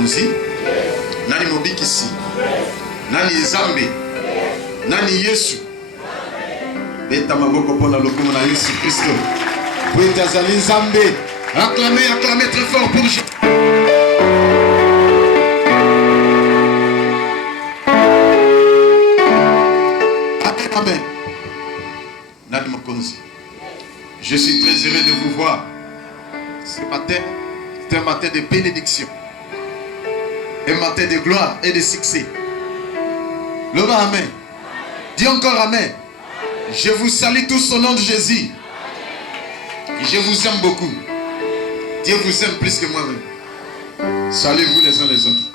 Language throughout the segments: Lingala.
mokonzi, nani mobikisi, nani Zambe, nani Yesu. Beta maboko pona lokumu na Yesu Christo. Beta zali Zambe. Acclamez, acclamez très fort pour Jésus. Amen, amen. Nani mokonzi. Je suis très heureux de vous voir. Ce matin, c'est un matin de bénédiction. Un matin de gloire et de succès. L'homme, amen. Dis encore amen. Je vous salue tous au nom de Jésus. Je vous aime beaucoup. Dieu vous aime plus que moi-même. Saluez-vous les uns les autres.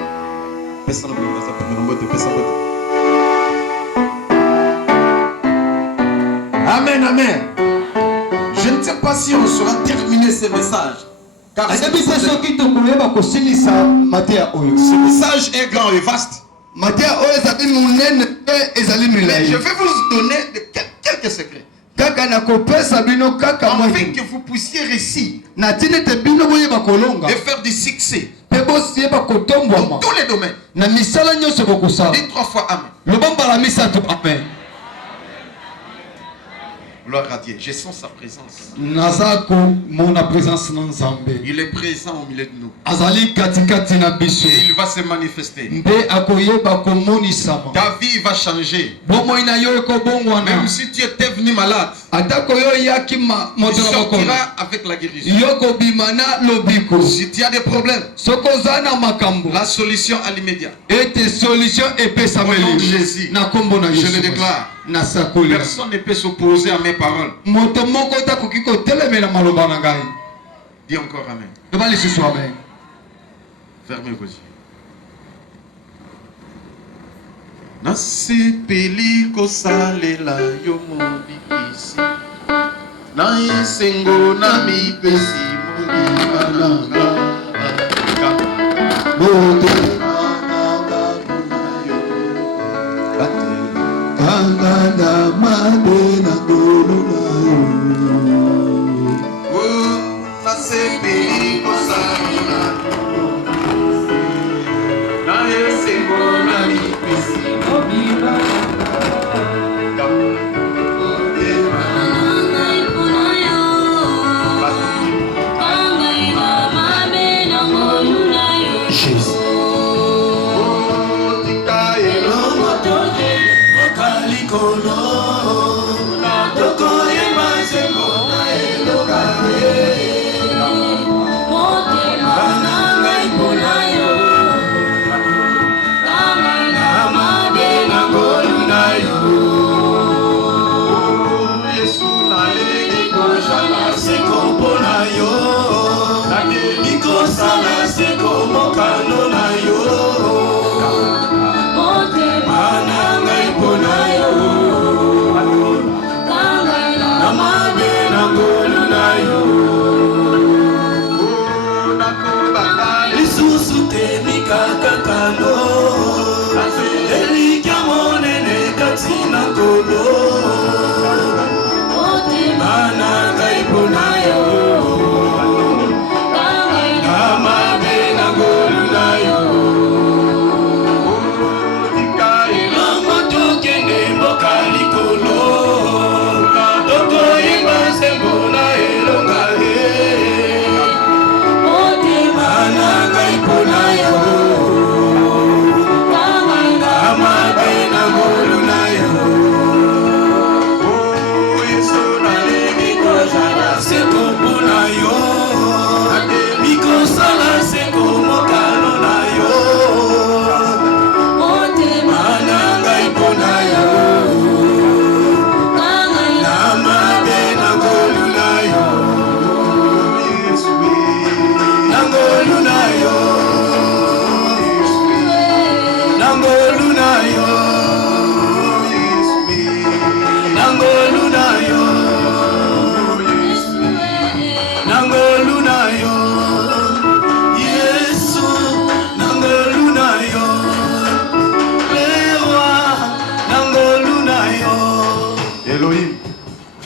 Amen, amen. Je ne sais pas si on saura terminer ce message. Car ce message est grand et vaste. Mais je vais vous donner quelques secrets. Afin que vous puissiez réussir et faire du succès dans tous les domaines. Dites 3 fois amen. Gloire à Dieu. Je sens sa présence. Il est présent au milieu de nous. Et il va se manifester. Ta vie va changer. Même si tu étais venu malade, tu sortiras avec la guérison. Si tu as des problèmes, la solution à l'immédiat. Au nom de Jésus, je le déclare. Personne ne peut s'opposer à mes paroles. Dis encore amen. Fermez vos yeux. Nasepeli kosalela yo mobikisi na isengo na mipesi monimalanga Kangana madena doluna yo nasepeli kosalela na isengo na mipesi Kangana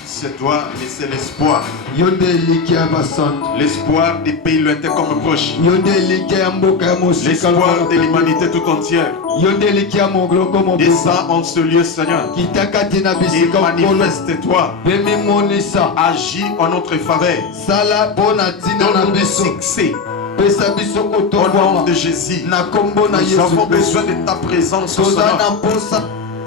c'est toi, c'est l'espoir. Yonde liki ya basante. L'espoir des pays lointains comme proches. Yonde liki ya mboka ya mosika. L'espoir de l'humanité tout entière. Yonde liki ya monglo komo. Descends en ce lieu, Seigneur. Kitakati na Et bisika manifeste-toi. Bemi monisa. Agis en notre faveur. Sala bona tina na Donne-nous biso. succès. Pesa biso Au nom koto de Jésus. na kombo na Nous Yesu. avons besoin de ta présence, Tozana Seigneur. posa.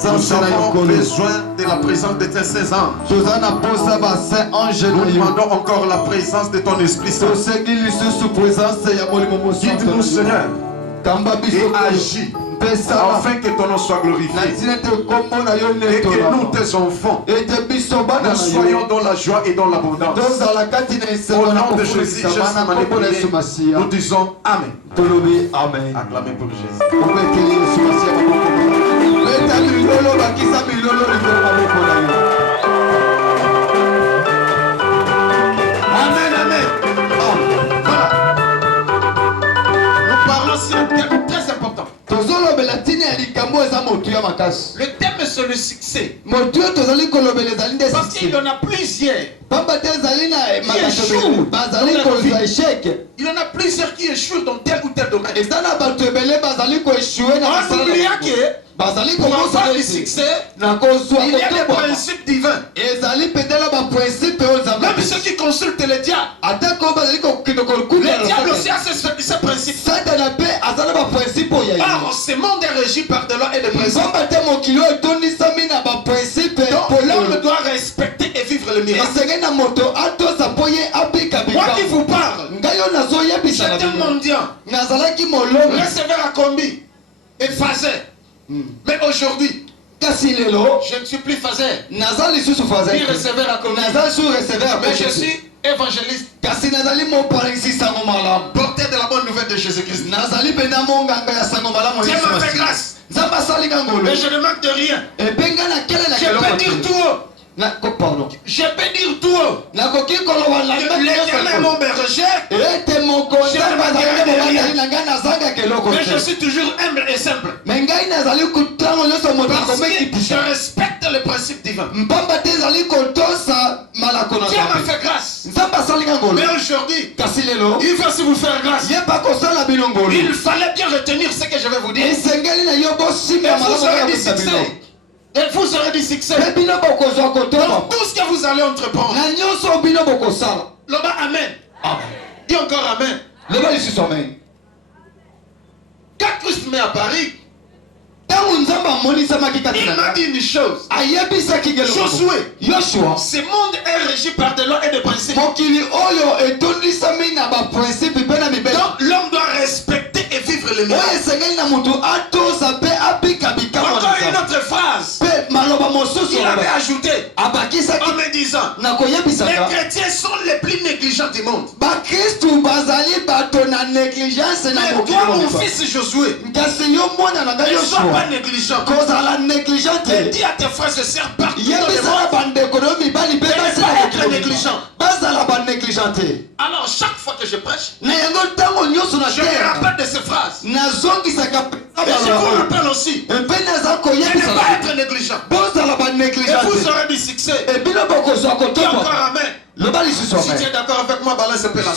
Nous avons besoin de la présence de tes saints anges. Tozana posa ba saint ange Nous na yo. demandons encore la présence de ton Esprit Saint. Tosengi lisusu présence ya molimo mosantu. Guide-nous, Seigneur, Kamba biso et agis afin que ton nom soit glorifié. Et que nous, tes enfants, nous soyons dans la joie et dans l'abondance. Au nom de Jésus, nous disons Amen. Acclamez pour Jésus. Amen, amen. Voilà. Nous parlons sur un thème très important. Le thème c'est le succès. Parce qu'il y en a plusieurs. Il y en a plusieurs qui échouent dans tel ou tel domaine. On oublie que pour avoir du succès, il y a des principes divins. Même ceux qui consultent les diables. Les diables aussi ont ces principes. Or, ce monde est régi par des lois et des principes. Donc, l'homme doit respecter et vivre le miracle. Moi qui vous parle, j'étais mendiant, receveur à combi et faisait. Mais aujourd'hui, je ne suis plus faisait, ni receveur à combi. Mais je suis évangéliste, porteur de la bonne nouvelle de Jésus-Christ. Dieu m'a fait grâce. Et je ne manque de rien. Je peux dire tout haut. Je peux dire tout haut. L'Éternel est mon berger. Mais je suis toujours humble et simple. Parce que je respecte le principe divin. Dieu m'a fait grâce. Mais aujourd'hui, il va aussi vous faire grâce. Il fallait bien retenir ce que je vais vous dire. Et vous aurez du succès. Et vous aurez du succès dans tout ce que vous allez entreprendre. Loba, amen. Dis encore amen. Quand Christ met à Paris, il m'a dit une chose. Josué, ce monde est régi par des lois et des principes. Donc l'homme doit respecter et vivre les miracles. Encore une autre phrase. Il avait ajouté en me disant, les chrétiens sont les plus négligents du monde. Mais toi, mon fils Josué, ne sois pas négligent. Et dis à tes frères et sœurs partout dans le monde de ne pas être négligent. Alors chaque fois que je prêche, je me rappelle de ces phrases. Et je vous rappelle aussi de ne pas être négligent. Et vous aurez du succès. Et encore amen. Si tu es d'accord avec moi, balance un peu là.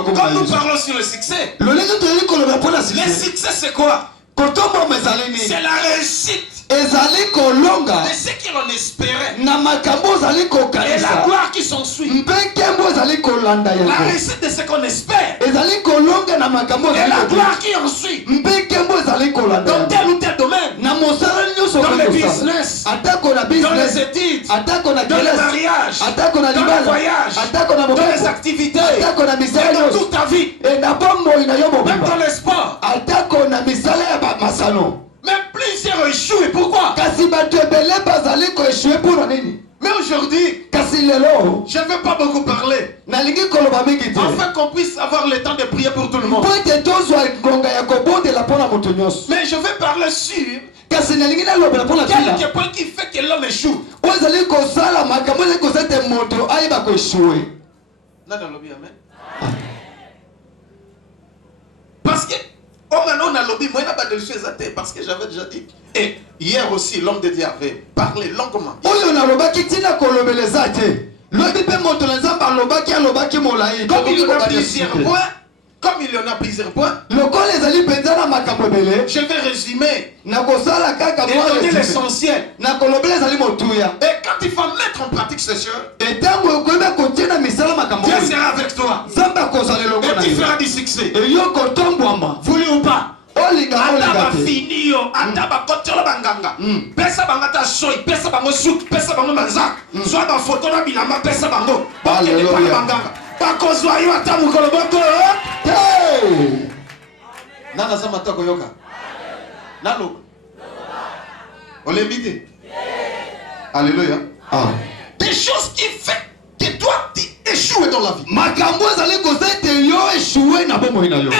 Quand nous parlons sur le succès, le succès c'est quoi? C'est la réussite de ce que l'on espérait et la gloire qui s'ensuit. La réussite de ce qu'on espère et la gloire qui ensuite dans tel ou tel domaine, dans le business, dans les études, dans le mariage, dans le voyage, dans les activités et dans toute ta vie, même dans le sport. Mais plusieurs échouent. Et pourquoi? Mais aujourd'hui, je ne veux pas beaucoup parler, afin qu'on puisse avoir le temps de prier pour tout le monde. Mais je vais parler sur quelques points qui fait que l'homme échoue. Parce que on a lobby, moi, parce que j'avais déjà dit. Et hier aussi, l'homme de Dieu avait parlé longuement. Oyo na lobaki tina kolobeleza te. Lobi pe moto na nzamba lobaki molai. Comme il y en a plusieurs points, Lokola ezali penza na makambo ebele. je vais résumer Na kosala kaka et donner l'essentiel. Na kolobela ezali motuya. Et quand il faut mettre en pratique ces choses, Et tango okoyeba kotia na misala makambo. Dieu sera avec toi. Nzamba akozala elongo na Et tu yo. feras du succès. Et yo kotombwama. Voulez ou pas? Olinga Ata te. fini yo, ata bakotelo banganga. Pesa bangata soy, pesa bango souk, pesa bango manzak. Soit dans photo na bilamba pesa bango. Alléluia. Banganga. Bakozwa yo ata mukolo boko. Hey! Nana sama ta koyoka. Nalo. Olebite. Alléluia. Ah. Des choses qui fait que toi tu échoues dans la vie. Makambo ezali kozete yo échoué na bomoi na yo.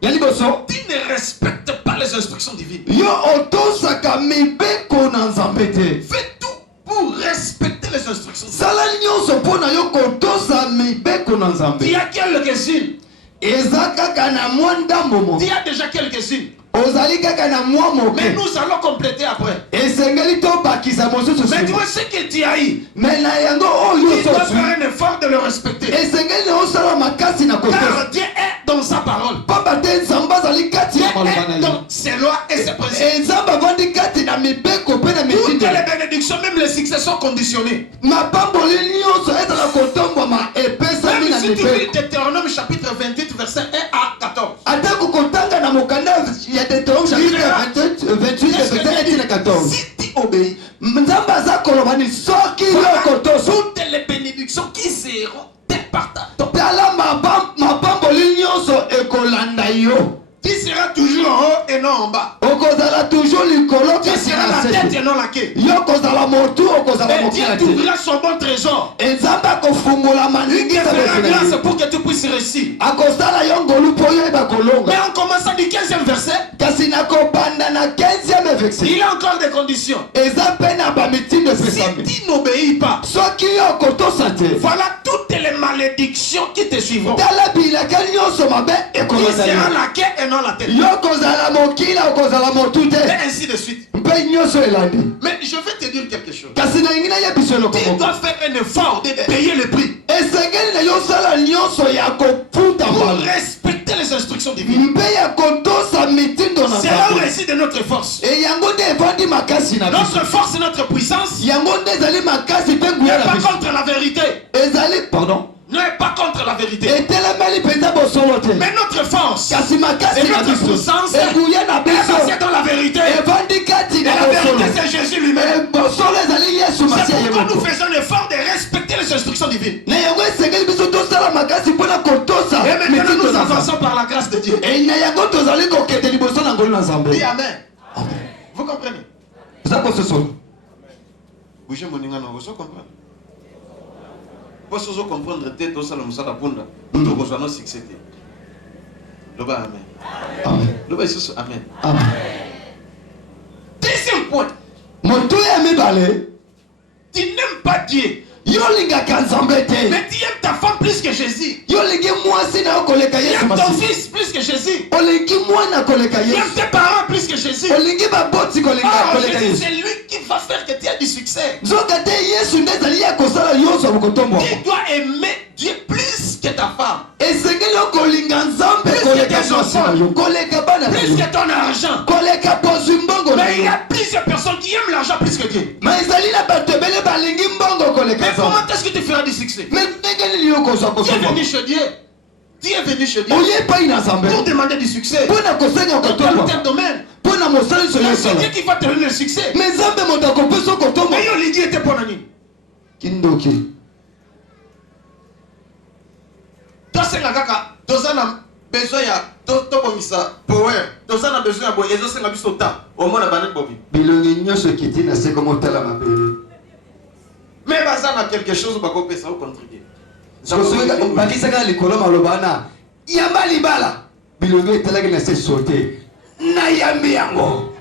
Ya liboso. Tu ne respectes pas les instructions divines. Yo otosaka mibeko na nzambe te. Fais tout pour respecter les instructions. Sala nyonso mpo na yo kotosa mibeko na nzambe. Il y a quelques-unes. Eza kaka na mwa ndambo mo. Il y a déjà quelques-unes. Ozali kaka na mwa moke. Mais nous allons compléter après. Esengeli tobakisa mosusu Mais nsima. tu vois ce que tu as eu. Mais na yango oyo Tu dois sosu. faire un effort de le respecter. Esengeli na osala makasi na kotosa. Car Dieu est dans sa parole. Papa te nzambe azali kati Dieu ya maloba na est yo. dans ses lois et ses principes. Nzambe avandi kati na mibeko mpe na Toutes mitindo. les bénédictions, même les succès sont conditionnés. Mapamboli nyonso ezala kotombwama epesami Même na si tu lis mibeko. Deutéronome chapitre 28 verset 1 à 14. Atako kotanga na mokanda ya Deutéronome chapitre 28 verset 1 na 14. Si tu obéis, Nzambe aza koloba ni soki yo kotosa. toutes les bénédictions qui seront départables. Tala mapamboli nyonso ekolanda yo. Tu seras toujours en haut et non en bas. Okozala toujours likolo Tu kasi seras na la tête se. et non la queue. Yo kozala motu okozala Et Dieu mokila te. t'ouvrira son bon trésor. Nzambe akofungola Il maningi te fera grâce za pour que tu puisses réussir. akosala yo ngolu mpo yo eba Mais kolonga. on commence du 15e verset. Kasi nakobanda na 15e verset. Il y a encore des conditions. Eza mpe na bamitindo epesami. Si tu n'obéis pas, Soki yo kotosa te. voilà toutes les malédictions qui te suivront. Tala bilaka nyonso mabe Tu ekolanda seras yo. la queue et non la tête. Yo kozala mokila okozala motu te. Et ainsi de suite. Mpe nyonso elandi. Mais je vais te dire quelque chose. Kasi nalingi nayebiso eloko Tu moko. dois faire un effort de payer le prix esengeli na yo osala nyonso ya kofuta pour mbala respecter les instructions divines. mpe ya kotosa mitindo na C'est là où nzambe. réside notre force. E yango nde evandi makasi na biso. Notre force et notre puissance Yango nde ezali makasi mpe nguya n'est na pas biso. contre la vérité. Ezali pardon. N'est pas contre la vérité. Etelemeli mpenza bosolo te. Mais notre force Kasi makasi et na notre biso. puissance Eguya na est basée biso. dans la vérité. Evandi kati Et na la bosolo. vérité, c'est Jésus lui-même. Bosolo ezali Yesu C'est Masiya ye pourquoi nous moko. faisons l'effort de respecter les instructions divines. Na yango esengeli biso tosala makasi mpona kotosa Et maintenant, mitindo nous na nzambe. avançons par la grâce de Dieu. E na yango tozali kokende liboso na ngolu na nzambe. Dis Amen. Vous comprenez? Eza kososolo. Bougez mon ingano, vous comprenez? Vous comprendre tête au salon ça la punda. Nous besoin de succès. Loba amen. Amen. Loba Jésus amen. Amen. Deuxième point. Moto ya mibale. Tu n'aimes pas Dieu. Yo lingaka nzambe te. Mais tu aimes ta femme plus que Jésus. Yo lingi mwasi na yo koleka Tu Yesu aimes ton Masiya. fils plus que Jésus. Olingi mwana koleka Tu aimes Yesu. tes parents plus que Jésus. Olingi baboti koleka Jésus, Yesu. c'est lui qui va faire que tu aies du succès. Nzoka te Yesu nde ezali ya kosala nyonso ya bokotombwa. Tu dois aimer Dieu plus que ta femme, Esengeli yo kolinga nzambe koleka mwasi na yo. Koleka bana na plus yo. que ton argent. Koleka pozwi mbongo na Mais il y yo. a plusieurs personnes qui aiment l'argent plus que Dieu. Ma ezali na bato ebele balingi mbongo koleka Mais nzambe. comment est-ce que tu feras du succès? Mais ndenge nini yo kozwa Tu es kosombwa? venu chez Dieu. Tu es venu chez Dieu Oye epai na nzambe. pour demander du succès. Mpona kosenya Dans tel ou kotombwa. tel domaine. Mpona mosali so Mais c'est yosala. Dieu qui va te donner le succès. Mais nzambe moto akopesa kotombwa. Mais yo, l'idée était pour Nani. Kindoki. Toi, c'est la kaka. Toi, na besoin ya. Toi, bomisa power. Toi, na besoin ya boy. Et toi, c'est la biso temps. Au moins, la banane bobi. Bilongi nyonso ekiti na se komo tala mabele. Mais baza na quelque chose bako pesa au contribuer. Sosoka bakisaka likolo maloba na yamba libala. Bilongi etalaki na se sauter. Na yambi yango.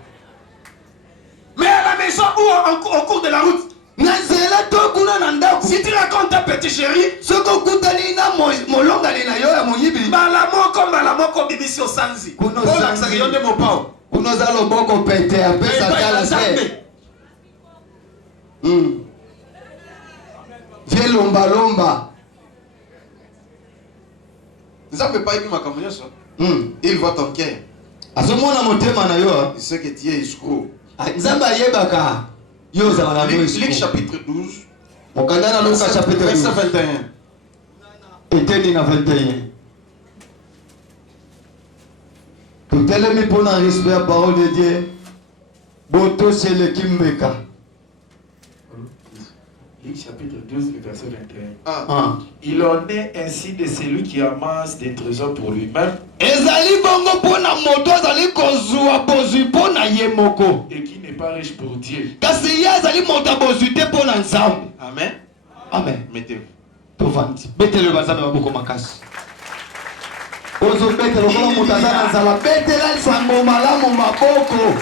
Mais à la maison ou au cours de la route, Na nzela to kuna na ndako. si tu racontes ta petite chérie, Soko kutani na molongani na yo ya moyibi. bala moko comme la moko bibisi osanzi. Kuno Ola sanzi. ksaka yonde mopao. Kunoza loboko pete apesa tala se. Vie lomba lomba. Nzambe pa ibi makambo nyonso. Il voit ton cœur. Azomona motema na yo. Il sait que tu es escroc. Nzambe ayebaka yo za na Luc chapitre 12. Mokanda na Luka chapitre verset 12. 21. Eteni na 21. Tutelemi pour na respect la parole de Dieu. Boto c'est le Kimbeka. Luc chapitre 12, le verset 21. Ah. Il en est ainsi de celui qui amasse des trésors pour lui-même Ezali bongo pona moto azali kozwa bozwi pona ye moko. et qui n'est pas riche pour Dieu. Kasi ye azali moto bozwi te pona Nzambe. Amen. Amen. Mettez-vous. Tovandi. Betele bazana maboko makasi. Ozo betele lokola moto azana nzala betela sango malamu maboko.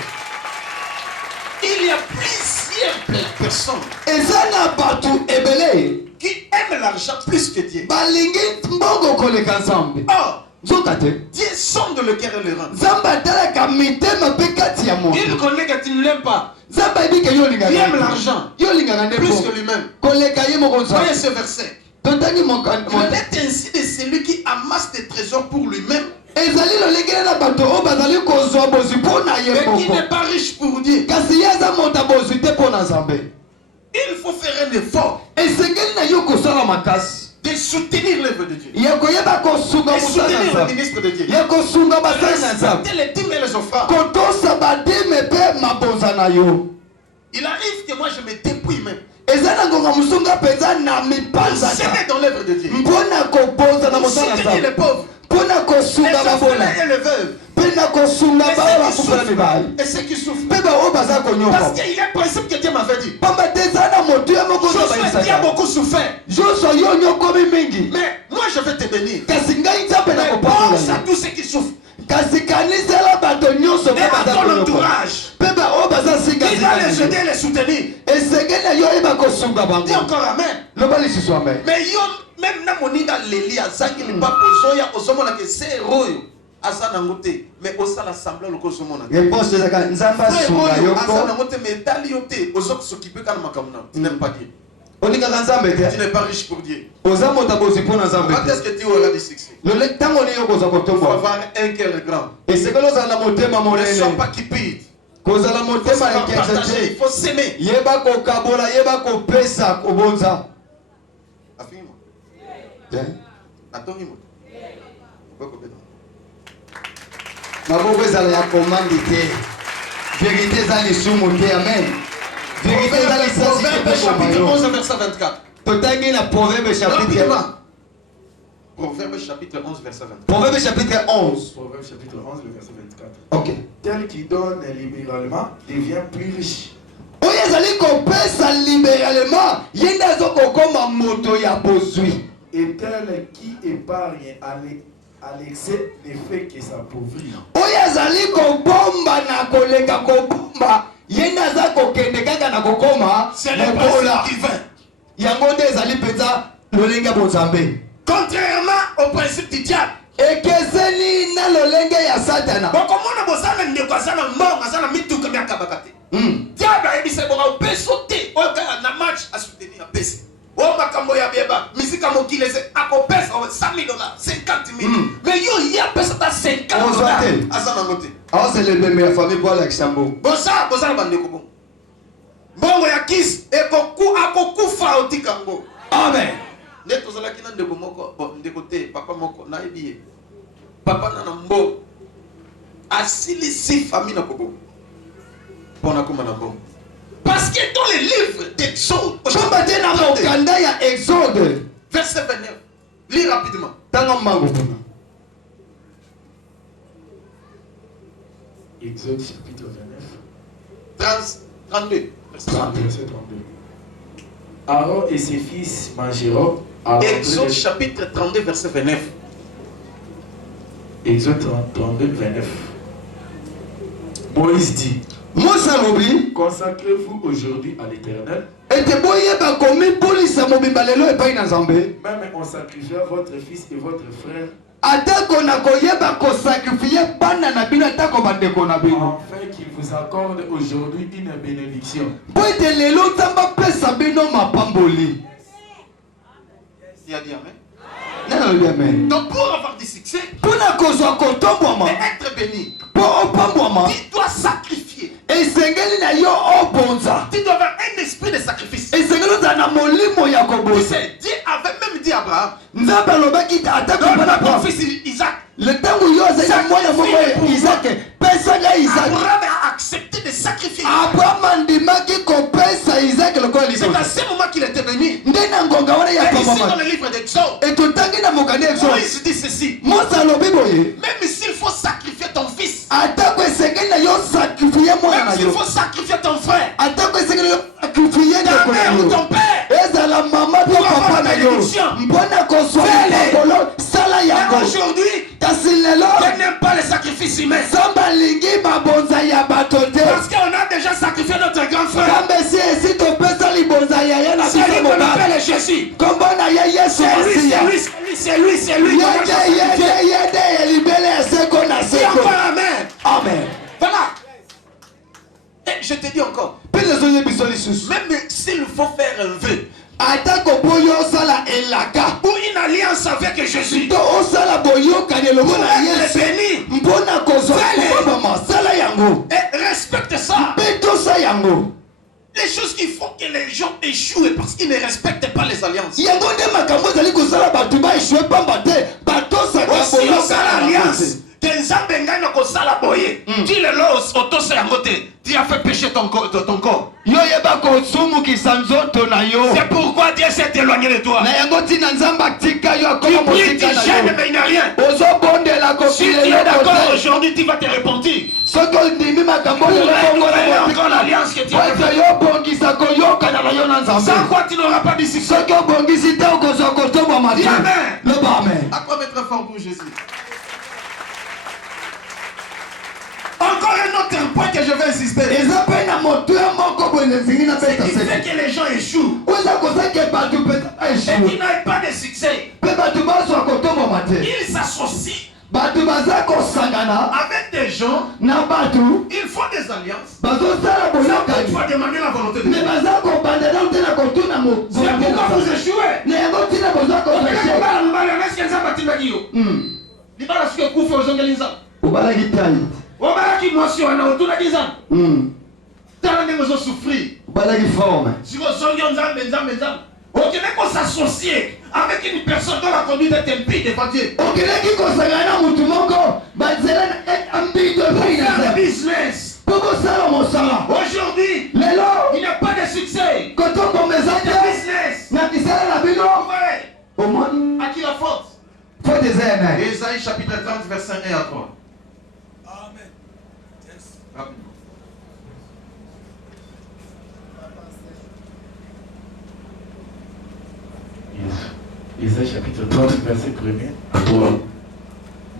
Il y a plusieurs personnes Ezana batu ebele qui aiment l'argent plus que Dieu. balingi mbongo koleka Nzambe. Or, Zokate. Dieu sonde le cœur et le rend. Zamba talaka mitema pe kati ya moto. Il connaît que tu ne l'aimes pas. Zamba ibike yo linga. Il aime l'argent Yo linga ngande plus po. que lui-même. Koleka ye moko Voyez Nzambe. ce verset. Totani mokan. Il est ainsi de celui qui amasse des trésors pour lui-même, Ezali lolengele na bato o bazali kozwa bozwi pona ye mais qui moko. n'est pas riche pour Dieu. Kasi ye za moto bozwi te pona Nzambe. Il faut faire un effort Esengeli na yo kosala makasi. de soutenir l'œuvre de Dieu. Ya koyeba kosunga Et mosala soutenir le Nzambe. ministre de Dieu. Ya kosunga basali na Nzambe. Respecter les dîmes et les offrandes. Kotosa badime pe mabonza na yo. Il arrive que moi je me dépouille même. Eza na ngonga musunga peza na mipanza. S'aimer dans l'œuvre de Dieu. Mpona kobonza na mosala Soutenir les Nzambe. pauvres, Mpona les kosunga babona. orphelins et les veuves. Pena kosunga Et baba ceux qui bakufela mibali. souffrent. Et ceux qui souffrent. Pe bao baza Parce konyoka. qu'il y a un principe que Dieu m'avait dit. Pamba te za na moto ya moko za Josué, tu as baisaka. beaucoup souffert. Joshua yo nyokomi mingi. Mais moi je vais te bénir. Kasi ngai Nzambe na Mais kopakola pense à yo. tous ceux qui souffrent. Kasi kanisela bato nyonso Et pe à baza ton konyoka. entourage. Pe bao baza singa Il va les singa. aider et les soutenir. Esengeli na yo eba kosunga bango. Dis encore amen. Loba lisusu amen. Mais yo, même na moninga leli azangi lipa ozoya ozomona ke c'est royo. Asa nango te. Mais osala semblant loko ozomona. Réponse ezaka Nzambe asunga Royo asa yoko. nango te mais tali yo te. Ozok s'occuper kana makambo na. Tu n'aimes pas Dieu. Olingaka Nzambe Tu te. n'es pas riche pour Dieu. Oza moto bozwi mpona Nzambe Quand est-ce te. que tu auras du succès? Lole ntango nini okozwa Il faut kotombwa. avoir un cœur grand. Esengeli ozala na motema Ne sois monene. pas cupide. Kozala Il faut motema savoir ekese partager. te. Il faut s'aimer. Yeba kokabola yeba kopesa kobonza. Affirme-moi. Bien. Attends-moi. Pourquoi combien? Maboko ezala ya komandi te. Vérité eza lisumu te. Amen. Vérité eza lisasi te Proverbe mpe chapitre komayo. 11 verset 24. Totangi na Proverbe chapitre Rapidement. Proverbe chapitre 11 verset 24. Proverbe chapitre 11. Proverbe chapitre 11, le verset 24. Ok. Tel qui donne libéralement devient plus riche. Oyo ezali kopesa libéralement ye nde azokokoma moto ya bozwi. Et tel qui épargne à l'excès ne fait que s'appauvrir. Oyo azali kobomba na koleka kobomba ye nde aza kokende kaka na kokoma C'est le mobola. principe divin. Yango nde ezali mpenza lolenge ya bonzambe. Contrairement au principe du diable. Ekeseni na lolenge ya satana. Bokomona bozana ndeko azana mbongo azana mituka miakabaka te. Diable ayebisa bonga opeso te. Oyo kaka na match asoutenir apesi. Oyo makambo ya beba misika mokili eze akopesa $100,000, $50,000. Mais yo ye apesa ta $50. Aza nango te. Awa c'est le bembe ya famille kwa Alexambo. Bozala bandeko bongo. Mbongo ya kisi akokufa otika ngo. Amen. Nde tozalaki na ndeko moko ndeko te papa moko nayebi ye. Papa na mbongo asilisi famille na kobo. Pona koma na mbongo. Parce que dans les livres d'Exode, Chomba te na mokanda ya Exode. verset 29, lis rapidement. Tanga mango kuna. Exode chapitre 32, verset 29, 32. verset 32. Aaron et ses fils mangeront à Exode chapitre 32, verset 29. Exode 32, 29. Moïse dit, Musa lobi consacrez-vous aujourd'hui à l'Éternel. ete boyeba komi polisa mobimba lelo epai na Nzambe. Même on sacrifiera votre fils et votre frère atako na koyeba ko sacrifier bana na bino atako bandeko na bino afin qu'il vous accorde aujourd'hui une bénédiction. po ete lelo nzambe apesa bino mapamboli. Il a dit amen. Nani alobi amen? Donc pour avoir du succès, mpona kozwa kotombwama et être béni, po opambwama tu dois sacrifier. esengeli na yo obonza, Tu dois avoir un esprit de sacrifice. esengeli ozala na molimo ya Tu kobonza. sais, Dieu avait même dit à Abraham, nzambe alobaki atako donne bana ton Abraham, fils Isaac. le ntango yo ozali na mwana moko ya Isake, pesa ngai Isake. Abraham a accepté de sacrifier. Abraham andimaki kopesa Isake lokola C'est liboso. à ce moment qu'il était béni. nde na ngonga wana ya Et ici dans kobama le livre d'Exode, etotangi na mokanda exode Moïse dit ceci. mose alobi boye Même s'il faut sacrifier ton fils, atako esengeli na yo sakrifie mwana na même s'il yo, faut sacrifier ton frère, atako esengeli na yo sakrifie ta ndeko na mère ou yo, ton père, ezala mama to Pour avoir papa na yo bénédiction. mpona kozwa Fais-le. makolo sala mais yango. aujourd'hui, kasi lelo Dieu n'aime pas les sacrifices humains. nzambe alingi mabonza ya bato te, Parce qu'on a déjà sacrifié notre grand frère. nzambe esi topesa libonza ya ye na C'est biso lui qu'on mobali, appelle Jésus. kombo na ye yesu C'est lui, masiya, c'est lui. qu'on a sacrifié. yede elibele ya seko na Dis seko. encore amen. Amen. Voilà. Et je te dis encore, mpe lezoye biso lisusu même s'il faut faire un vœu atako boyo osala elaka ou une alliance avec Jésus, to osala boyokani elongo pour na être yesu béni, mpona kozwa Fais-le. kobama sala yango et respecte ça. mpe tosa yango. Les choses qui font que les gens échouent parce qu'ils ne respectent pas les alliances. yango nde makambo ezali kosala bato baeshue pamba te batosaka Aussi osala alliance boyokani. que nzambe ngai na kosala boye ti lelo otosa yango te, tu as fait pécher ton corps. yo yeba kosumukisa nzoto na yo, C'est pourquoi Dieu s'est éloigné de toi. na yango ntina nzambe atika yo Tu akoma pries, tu mosika na gênes, yo, mais il n'y a rien. ozobondela Si tu es kokilelo d'accord kote. aujourd'hui, tu vas te repentir. soki ondimi makambo Pour lelo bongola renouveler encore l'alliance que tu as ete faite. yobongisa koyokana na yo na Sans nzambe. quoi tu n'auras pas de succès. soki obongisi te okozwa kotombwama te. Dis amen. loba amen. À quoi mettre fort pour Jésus? Encore un autre point que je vais insister. eza mpe na motuya moko boye ezingi na Ce beta qui fait seke que les gens échouent oza kozaki bato mpenza et baeshue qui n'ont pas de succès. mpe bato bazwa kotombwama te, Ils s'associent bato baza kosangana avec des gens, na bato ils font des alliances. bazosala Sans boyokani toutefois demander la volonté de me Dieu. baza kobandela te na kotuna C'est pourquoi vous échouez. na yango ntina bozwa koeshe Libala mobali anasikia nzambe atindaki yo. Libala soki okufa ozongeli nzambe. obalaki tai Obalaki mwasi wana otundaki nzambe. Tala ndenge ozosouffrir. obalaki forme Si ozongi yo nzambe. Okende s'associer avec une personne dont la conduite est impie devant Dieu. okendaki kosangana na mutu moko banzela na ye ambido Pour epai na faire le nzambe business. mpo kosala mosala. Aujourd'hui, lelo il n'y a pas de succès. kotombomeza Le te business. na kisala na bino Ouais. omoni À qui la faute? faute eza ya nani? Ésaïe chapitre 30, verset 1 à 3. Amen. Yes. Rapidement. Isaïe chapitre 30, verset 1er à 3.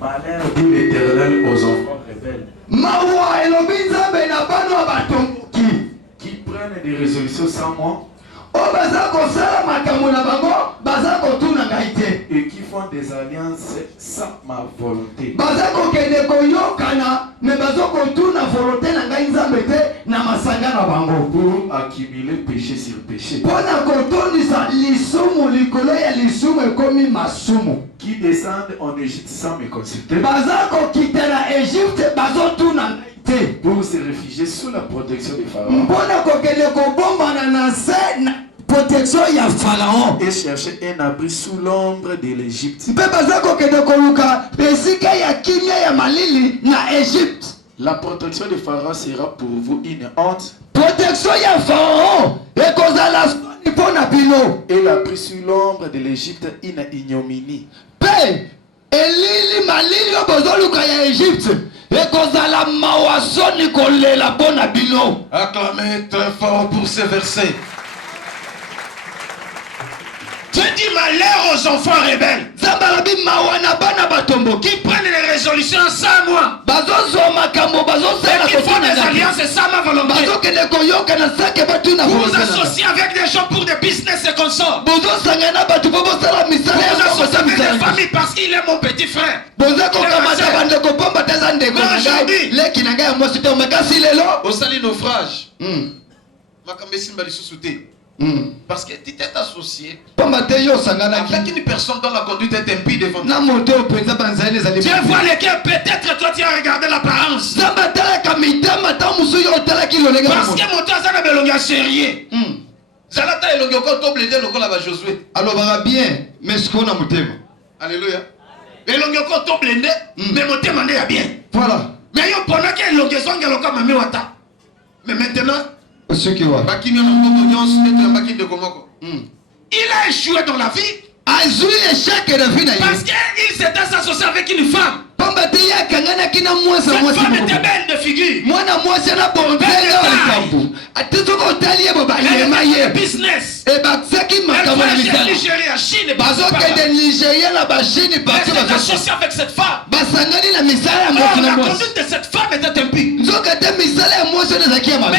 Malheur dit l'Éternel aux enfants rebelles mawa elobi nzambe na bano ya batomboki qui prennent des résolutions sans moi oyo baza kosala makambo na bango baza kotuna ngai te, et qui font des alliances sans ma volonté. baza kokende koyokana me baza kotuna volonté na ngai nzambe te na masanga na bango Pour accumuler péché sur péché. mpo na kotondisa lisumu likolo ya lisumu ekomi masumu. Qui descendent en Égypte sans me consulter. baza kokita na Egypte bazotuna ngai te Pour se réfugier sous la protection de Pharaon. mpo na kokende kobombana na se na protection ya Pharaon. Et chercher un abri sous l'ombre de l'Égypte. mpe baza kokende koluka esika ya kimia ya malili na Egypte. La protection de Pharaon sera pour vous une honte. protection ya Pharaon ekozala soni mpo na bino, Et l'abri sous l'ombre de l'Égypte une ignominie. mpe elili malili oyo bozoluka ya Egypte ekozala mawa soni kolela mpo na bino. Acclamez très fort pour ces versets. Dieu dit malheur aux enfants rebelles nzambe alobi mawa na bana batomboki qui prennent les résolutions sans moi bazozwa makambo bazosala et qui font des kotuna ngai, alliances sans ma volonté. bazokende koyokana sake batuna Vous vous volonté na ngai. associez avec des gens pour des business et consorts. bozosangana bato mpo bosala misala Vous ya vous associez kokosa avec des misala. familles parce qu'il est mon petit frère. Bozako kamata bandeko pomba teza ndeko na ngai. Leki na ngai ya mwasi te makasi lelo. Au sali naufrage. Makambesi mbali sous-souté. Parce que tu t'es associé avec une personne dont la conduite est impie devant toi. Tu vois lesquels peut-être toi tu as regardé l'apparence. Parce que mon temps ça ne me l'a sérieux. Zalata elongi okoto blende lokola ba Josué. Alors bien, mais ce qu'on a motema. Alléluia. Elongi okoto blende, mais motema ndé ya bien. Voilà. Mais yo pendant que elongi zonga lokola mame wata. Mais maintenant, ce qui va. Il a échoué dans la vie. Parce qu'il s'était associé avec une femme. Cette femme était belle de figure. Elle était business. Elle voyageait à Nigeria, à Chine. Elle s'est associée avec cette femme. La conduite de cette femme était impie. Mais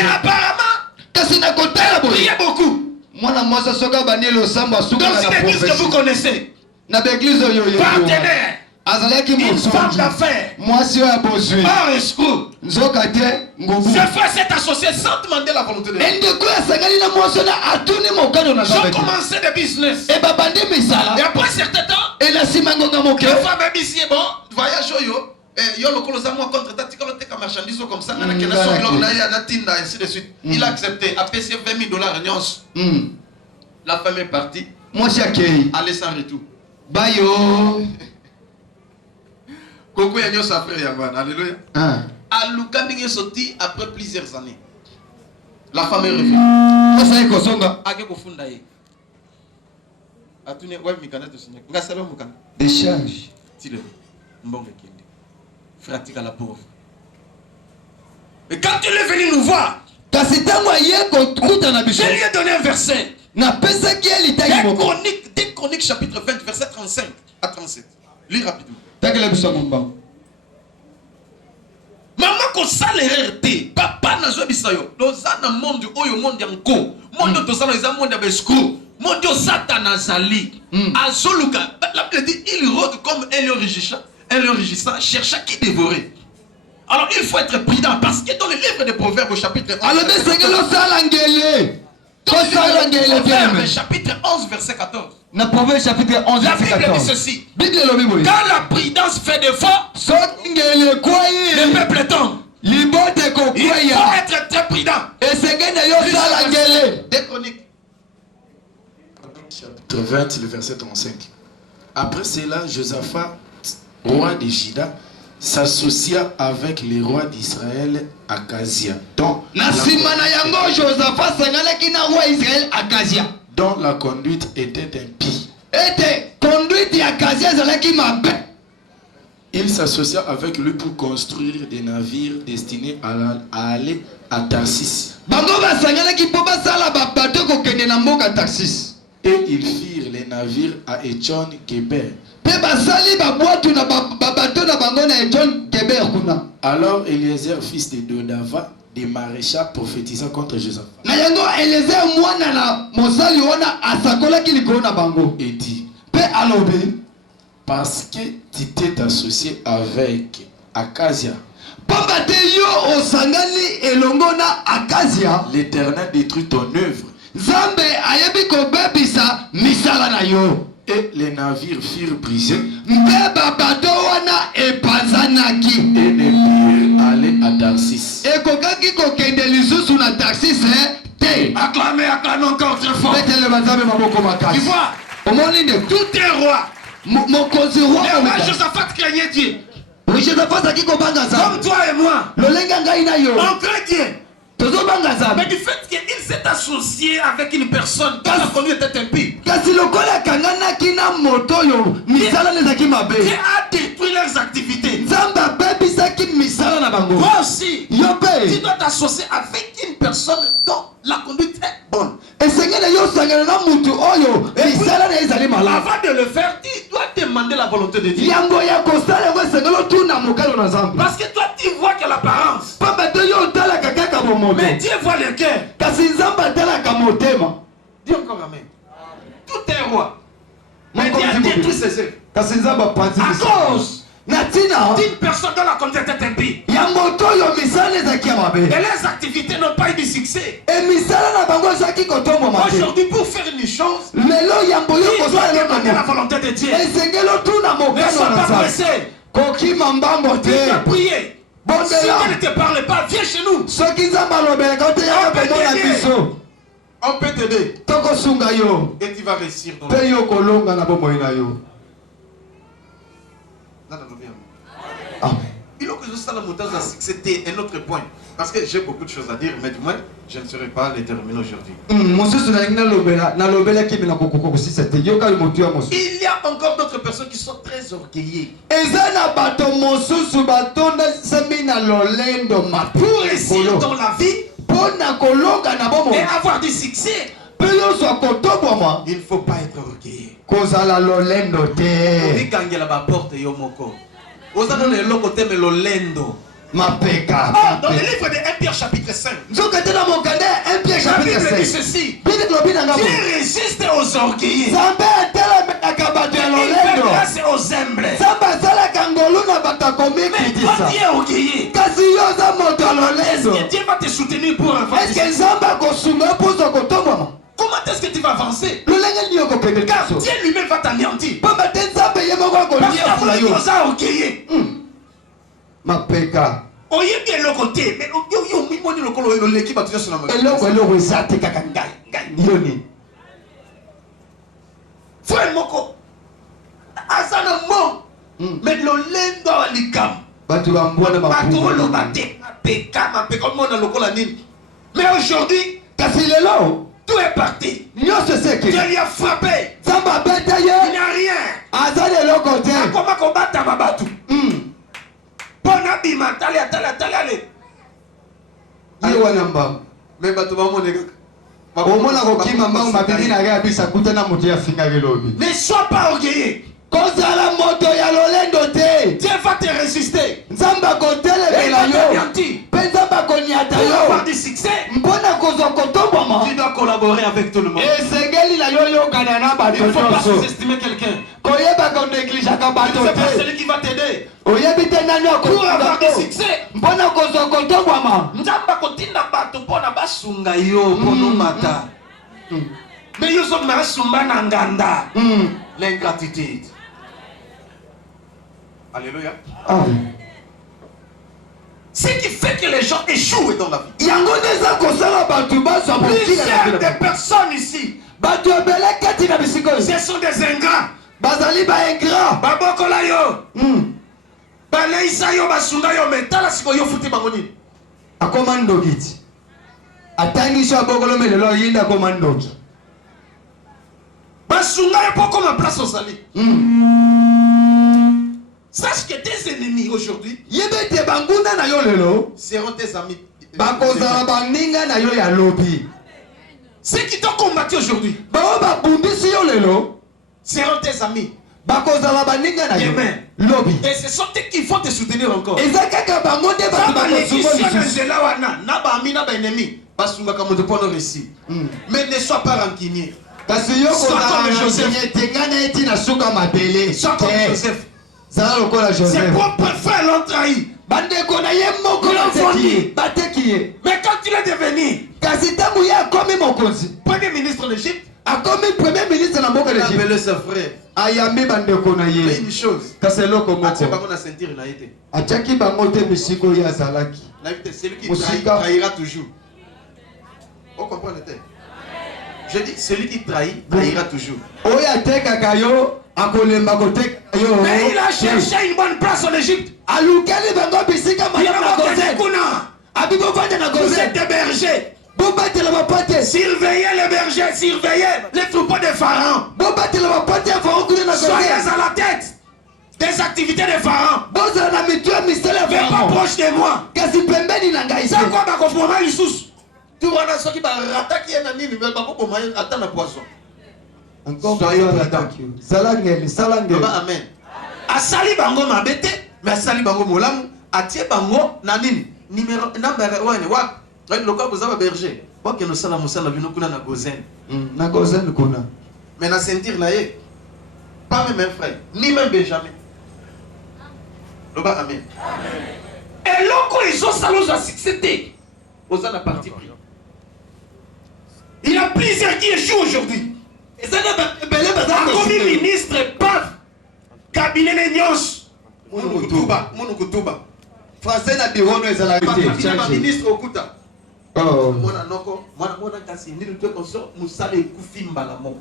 apparemment, elle priait beaucoup. Dans une église que vous connaissez, partenaire, une femme d'affaires, hors escroc. Cette fois s'est associée sans demander la volonté de Dieu. Ils ont commencé des business. Et après un certain temps, la femme est ici, bon, voyage yo. Comme ça, ainsi de suite. Il a accepté, a payé $20,000. La femme est partie. Allez sans retour. Bayo. Koko yanyo sa frère Yaman. Alléluia. Aluka binge soti après plusieurs années. La femme est revenue. Ake kofunda ye. Atune ouais mikana to signer. Ngasalo mukana. Décharge. Tile. Mbonge kende. Fratika la pauvre. Et quand il est venu nous voir, je lui ai donné un verset. Des Chroniques chapitre 20 verset 35 à 37. Lis rapidement. Maman ko salere te papa na zo bisayo. Doza na monde oyo monde yanko. Monde tozana eza monde abescro. Monde o Satan azali. Azoluka. La Bible dit il rôde comme un lion rugissant, chercha qui dévorer. Alors il faut être prudent parce que dans le livre des Proverbes au chapitre 11, chapitre 11 verset 14. La Bible dit ceci. Quand la prudence fait défaut, le peuple tombe. Il faut être très prudent. Des Chroniques. Chapitre 20, le verset 35. Après cela, Josaphat, roi de Juda, s'associa avec les rois d'Israël Akazia, dont la conduite était impie. Il s'associa avec lui pour construire des navires destinés à aller à Tarsis. Et ils firent les navires à Etchon-Geber. Alors Eliezer, fils de Dodava, des maréchals, prophétisa contre Josaphat. Et dit, parce que tu t'es associé avec Akazia, l'Éternel détruit ton œuvre. Et les navires furent brisés et ne purent aller à Tarsis. Acclamez encore très fort. Tu vois, tout est roi. Josaphat craignait Dieu. Comme toi et moi, on craint Dieu. Mais du fait qu'il s'est associé avec une personne dont la conduite était impie, Dieu a détruit leurs activités. Toi aussi, tu dois t'associer avec une personne dont la conduite est bonne. Avant de le faire, tu dois demander la volonté de Dieu. Parce que toi, tu vois que l'apparence. Mais Dieu voit le cœur. Dis encore amen. Tout est roi. Mais Dieu a détruit ses œuvres. À cause d'une personne dont la conduite est impie. Et les activités n'ont pas eu de succès. Aujourd'hui, pour faire une chose, il doit demander la volonté de Dieu. Ne sois pas pressé. Tu dois prier. Si Dieu ne te parle pas, viens chez nous. On peut t'aider. Et tu vas réussir dans la vie. Il faut que je sois la montagne à c'était un autre point. Parce que j'ai beaucoup de choses à dire, mais du moins, je ne saurais pas les terminer aujourd'hui. Il y a encore d'autres personnes qui sont très orgueillées. Pour réussir dans la vie et avoir du succès, il ne faut pas être orgueilleux. Dans le livre de 1 Pierre chapitre 5, la Bible dit ceci: Dieu résiste aux orgueilleux, il fait grâce aux humbles. Mais toi tu es orgueilleux, est-ce que Dieu va te soutenir pour avancer? Comment est-ce que tu vas avancer? Car Dieu lui-même va t'anéantir. Parce que tu es orgueilleux. Oyebi eloko te, mais yo mimoni lokolo leki batu sur la main. Eloko ezate kaka ngai yoni. Frère moko asana mo, mais lolendo alikam. Batu bambona batu lo bate, peka mona lokola nini. Mais aujourd'hui, kasilelo tout est parti. Dieu lui a frappé. Il n'y a rien. Comment combattre ma batu? Mais ne sois pas orgueilleux. Dieu va te résister. Il va t'anéantir. Pour avoir du succès, tu dois collaborer avec tout le monde. Il ne faut pas sous-estimer quelqu'un. C'est pas celui qui va t'aider. Pour avoir du succès, mais ils sont l'ingratitude. Alléluia. Ce qui fait que les gens échouent dans la vie. Plusieurs des personnes ici, ce sont des ingrats. Babokola yo. Baleisa yo basunga yo metala siko yo futi bangoni. Akomando kiti. Atangisho abokolo melelo yinda komando ki. Basunga yo poko ma place au sali. Sache que tes ennemis aujourd'hui yebete bangunda na yo lelo seront tes amis. Bakozala baninga na yo ya lobi. Ceux qui t'ont combattu aujourd'hui babumbisi yo lelo seront tes amis. Et ce sont eux qui vont te soutenir encore. Mais ne sois pas rancunier. Sois comme Joseph. Sois comme Joseph. Ses propres frères l'ont trahi. Mais quand il est devenu premier ministre d'Égypte, premier ministre de l'Égypte, ses frères. Ayami bandeko na ye. Une chose. Kaseloko moko. Atia bango na ceinture na été. Atiaki bango te misiko ya zalaki. Celui qui trahira toujours. On comprend le thème. Je dis celui qui trahit trahira toujours. Oya teka kayo akolemba kote kayo. Mais il a cherché une bonne place en Égypte. Alukali bango bisika madame na Gozen. Abibo vanda na Gozen. Vous êtes bergers. Surveillez les bergers, surveillez les troupeaux de Pharaon. Soyez à la tête des activités de Pharaon. Mais pas proche de moi. C'est quoi ma conformation les sous? Tu vois là ceux qui va rattaquer un ami, mais pas pour moi attendre le poisson. Salangeli. Amen. Asali bango mabete, mais asali bango molamu, atie bango nanini numéro number 1 wa. Le cas vous avez berger. Bon que nous sommes na Gozen. Na Gozen kuna. Mais na sentir na ye. Pas même un frère, ni même Benjamin. Amen. Et lorsqu'on ils ont salon à succéder, aux a parti pris. Il y a plusieurs qui échouent aujourd'hui. Comme ministre, paf, cabinet de Nyos, Monukutuba. Français na bihono ezala Ministre Okuta. Oh. Mwana noko, mwana kasi ndilu twe konso musale kufimba la mo.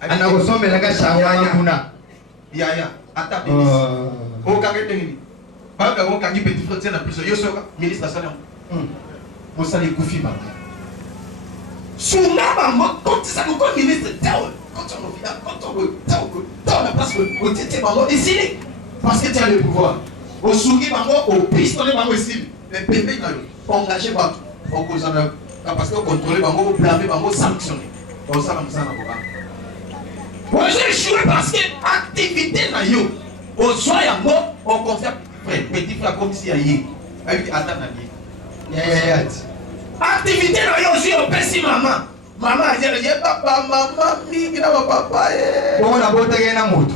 Ana kosomela ka shawanya kuna. Yaya, ata ministre. O kangete ngini. Ba ko kangi petit frère na prison. Yo soka ministre sala. Musale kufimba. Souna maman, quand ça nous comme ministre, quand on vient, quand on la place au tété maman, ici, parce que tu as le pouvoir. Au souki maman, au pistolet maman ici. Mais bébé n'a engagé partout. Au cause parce que contrôler maman, blâmer maman, sanctionner. On s'en va moi j'ai échoué parce que activité na yo. Au soir yango, on confie petit frère comme si aïe. Avec attends na Yeah. activité na yo aussi au pesi maman. Maman a dit papa, maman, mingi na papa. Bon na bota na moto.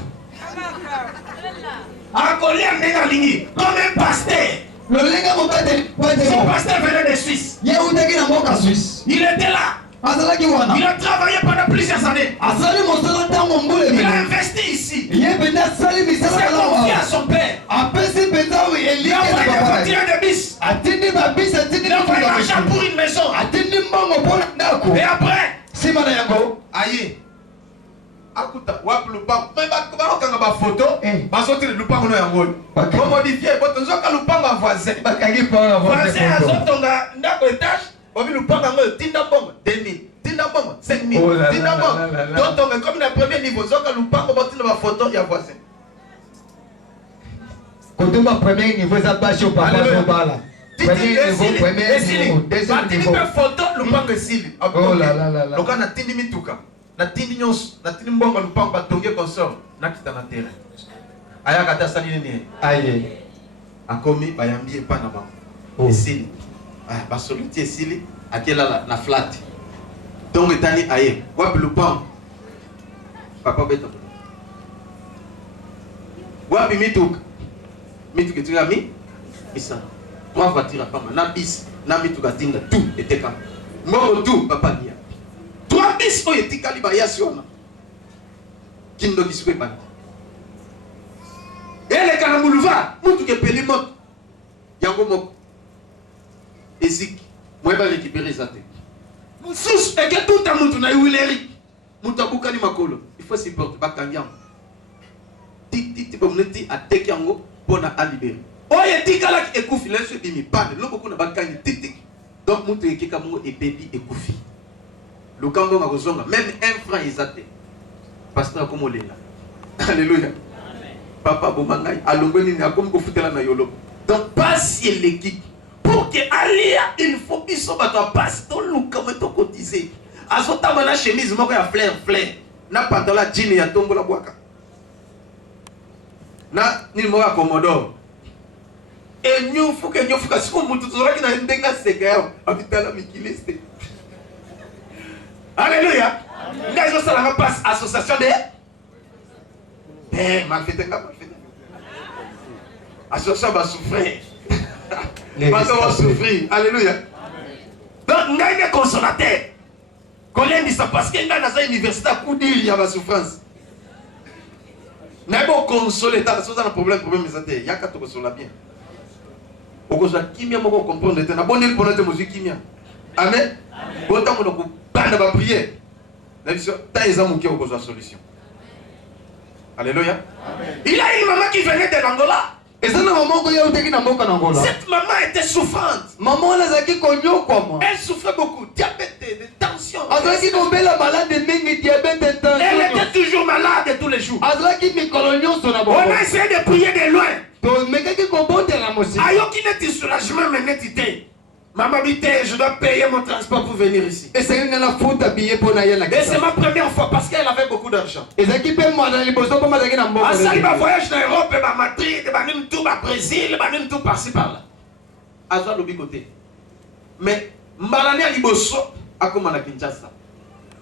A coller ndenge lingi, comme un pasteur. Le lenga mo pate Son pasteur venait de Suisse. Ye utaki na moka Suisse. Il était là. Azalaki wana. Il a travaillé pendant plusieurs années. Azali mosala tango mbule Il mena. a investi ici. Ye benda sali Il s'est confié à son père. Apesi benda we Il a envoyé des voitures de bis. Atindi ba bis atindi Il a envoyé l'argent pour une maison. atindi mbongo pona ndako. Et après, Sima na yango. Aïe. Akuta, wap lupango. Mais ba kanga ba photo. Ba sorti le lupango no yango. Ba modifier, ba tonzo ka lupango a voisin. Ba kangi pa voisin azotonga ndako étage. Obi lupango ngo tinda bombe 2000. Tinda bombe 5000. Oh là Tinda là bombe. là là. Donc on comme le premier niveau, zoka lupango ba tinda ba photo ya voisin. Kotumba premier niveau za bashi au papa so bala. Premier niveau, deuxième niveau. Photo lupango esili. Oh là là là là. Loka na tindi mituka. Na tindi nyos, na tindi mbongo lupango ba tonge consort. Na kita na terrain. Aya kata sali nini? Aye. Akomi bayambi epa na bango. Esili. Ah, ba soluti esili akela na flat. Donc etani aye. Wapi lupango? Papa beta. Wapi mituka? Mituka tu ami? Isa. 3 voitures à Pama, na bis, na mituka tinga, tout était comme. Moro tout, papa nia. 3 bis, oh, était calibre, ya siona. Kindo qui souhaite pas. Et les canamoulouva, moutou que peli mot. Yango mok. Ezik, moi va récupérer ça. Moussous, et que tout a moutou na yuileri. Moutou boukani makolo. Il faut s'y porter, bakanyam. Titi, bomneti, a tekiango, pour na libérer. Oye tikala ki ekufi lenso bimi pane loko kuna bakani titik donc mutu ekika mungo ebebi ekufi lukambo makozonga même un franc ezate pasteur comme olela alléluia papa bomangai alongweni ni akomi kofutela na yolo donc passe l'équipe pour que alia il faut biso bato passe to lukambo to cotiser azotamba na chemise moko ya flair na pantalon jean ya tombola bwaka na ni moko ya Commodore. Et nous, il faut que nous fassions tout ce qui est dans ce cas, habitant la Mikiliste. Alléluia. Nous avons passe association de. Eh, mal fait. Association va souffrir. Va souffrir. Alléluia. Donc, nous avons des consolateurs. Quand on dit ça, parce qu'il y a une université à coup d'île, il y a la souffrance. Nous avons consolé. T'as un problème, il y a qu'à te consoler bien. Okoza kimia moko comprendre te na bonne pour notre musique kimia. Amen. Bon temps on banda ba prier. Na biso ta ezamu ki okoza solution. Alléluia. Il a une maman qui venait de l'Angola. Et ça na maman ko ya uteki na mboka na Angola. Cette maman était souffrante. Maman la zaki konyo kwa moi. Elle souffrait beaucoup, diabète, de tension. Azaki kombela malade mingi diabète de tension. Elle était toujours malade tous les jours. Azaki mikolonyo sona bo. On a essayé de prier de loin. Ayoki net soulagement mais net idée. Maman dit je dois payer mon transport pour venir ici. Et c'est ma première fois parce qu'elle avait beaucoup d'argent. Asali ba voyage en Europe, ba Madrid, ba nim tout ba Brésil, ba nim tout par-ci par-là. Azwa lobi côté. Mais mbalani a liboso akoma na Kinshasa.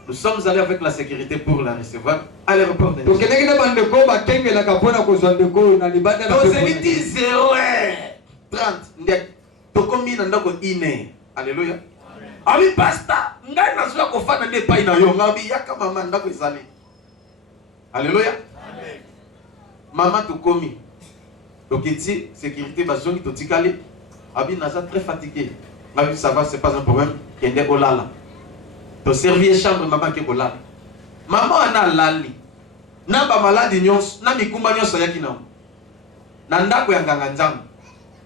Nous sommes allés avec la sécurité pour la recevoir à l'aéroport de Donc, il y a des bandeko, bakenge la kapona kozwandeko na libanda la donc, pepo. c'est dit 0h30. Tokomi nandako ine. Alléluia. Ami pasta, ngai nazwa kofana nde pai na yo ngabi yaka mama ndako ezali. Alléluia. Amen. Maman tokomi. Donc ici sécurité bazongi totikali. Abi naza très fatigué. Ngabi ça va, c'est pas un problème. Kende olala. To servir chambre maman ke olala. Maman ana lali. Na ba maladi nyonso, na mikumba nyonso yaki na. Na ndako ya nganga nzambe.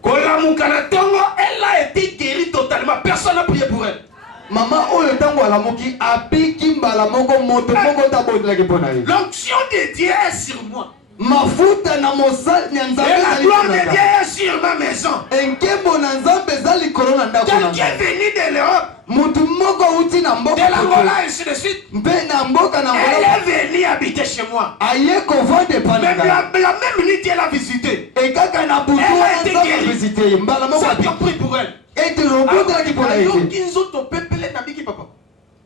Kolamuka na tongo, elle a été guérie totalement. Personne n'a prié pour elle. Maman oyo tango alamuki abiki mbala moko moto moko tabodela kipona ye. L'onction de Dieu est sur moi. Mafuta na mosali na nzambe. Et la gloire de Dieu est sur ma maison. Enkembo na nzambe zali korona ndako na. Quelqu'un venu de l'Europe. Mutu moko uti na mboka. De l'Angola et ainsi de suite. Mpe na mboka na Angola. Elle est venue habiter chez moi. Aye kovande pananga. La même nuit elle a visité. Et kaka na butu Elle a été nzambe visité mbala moko. Ça a pris pour elle. Et tu rebondela kipona ye. Donc ils ont ton peuple na biki papa.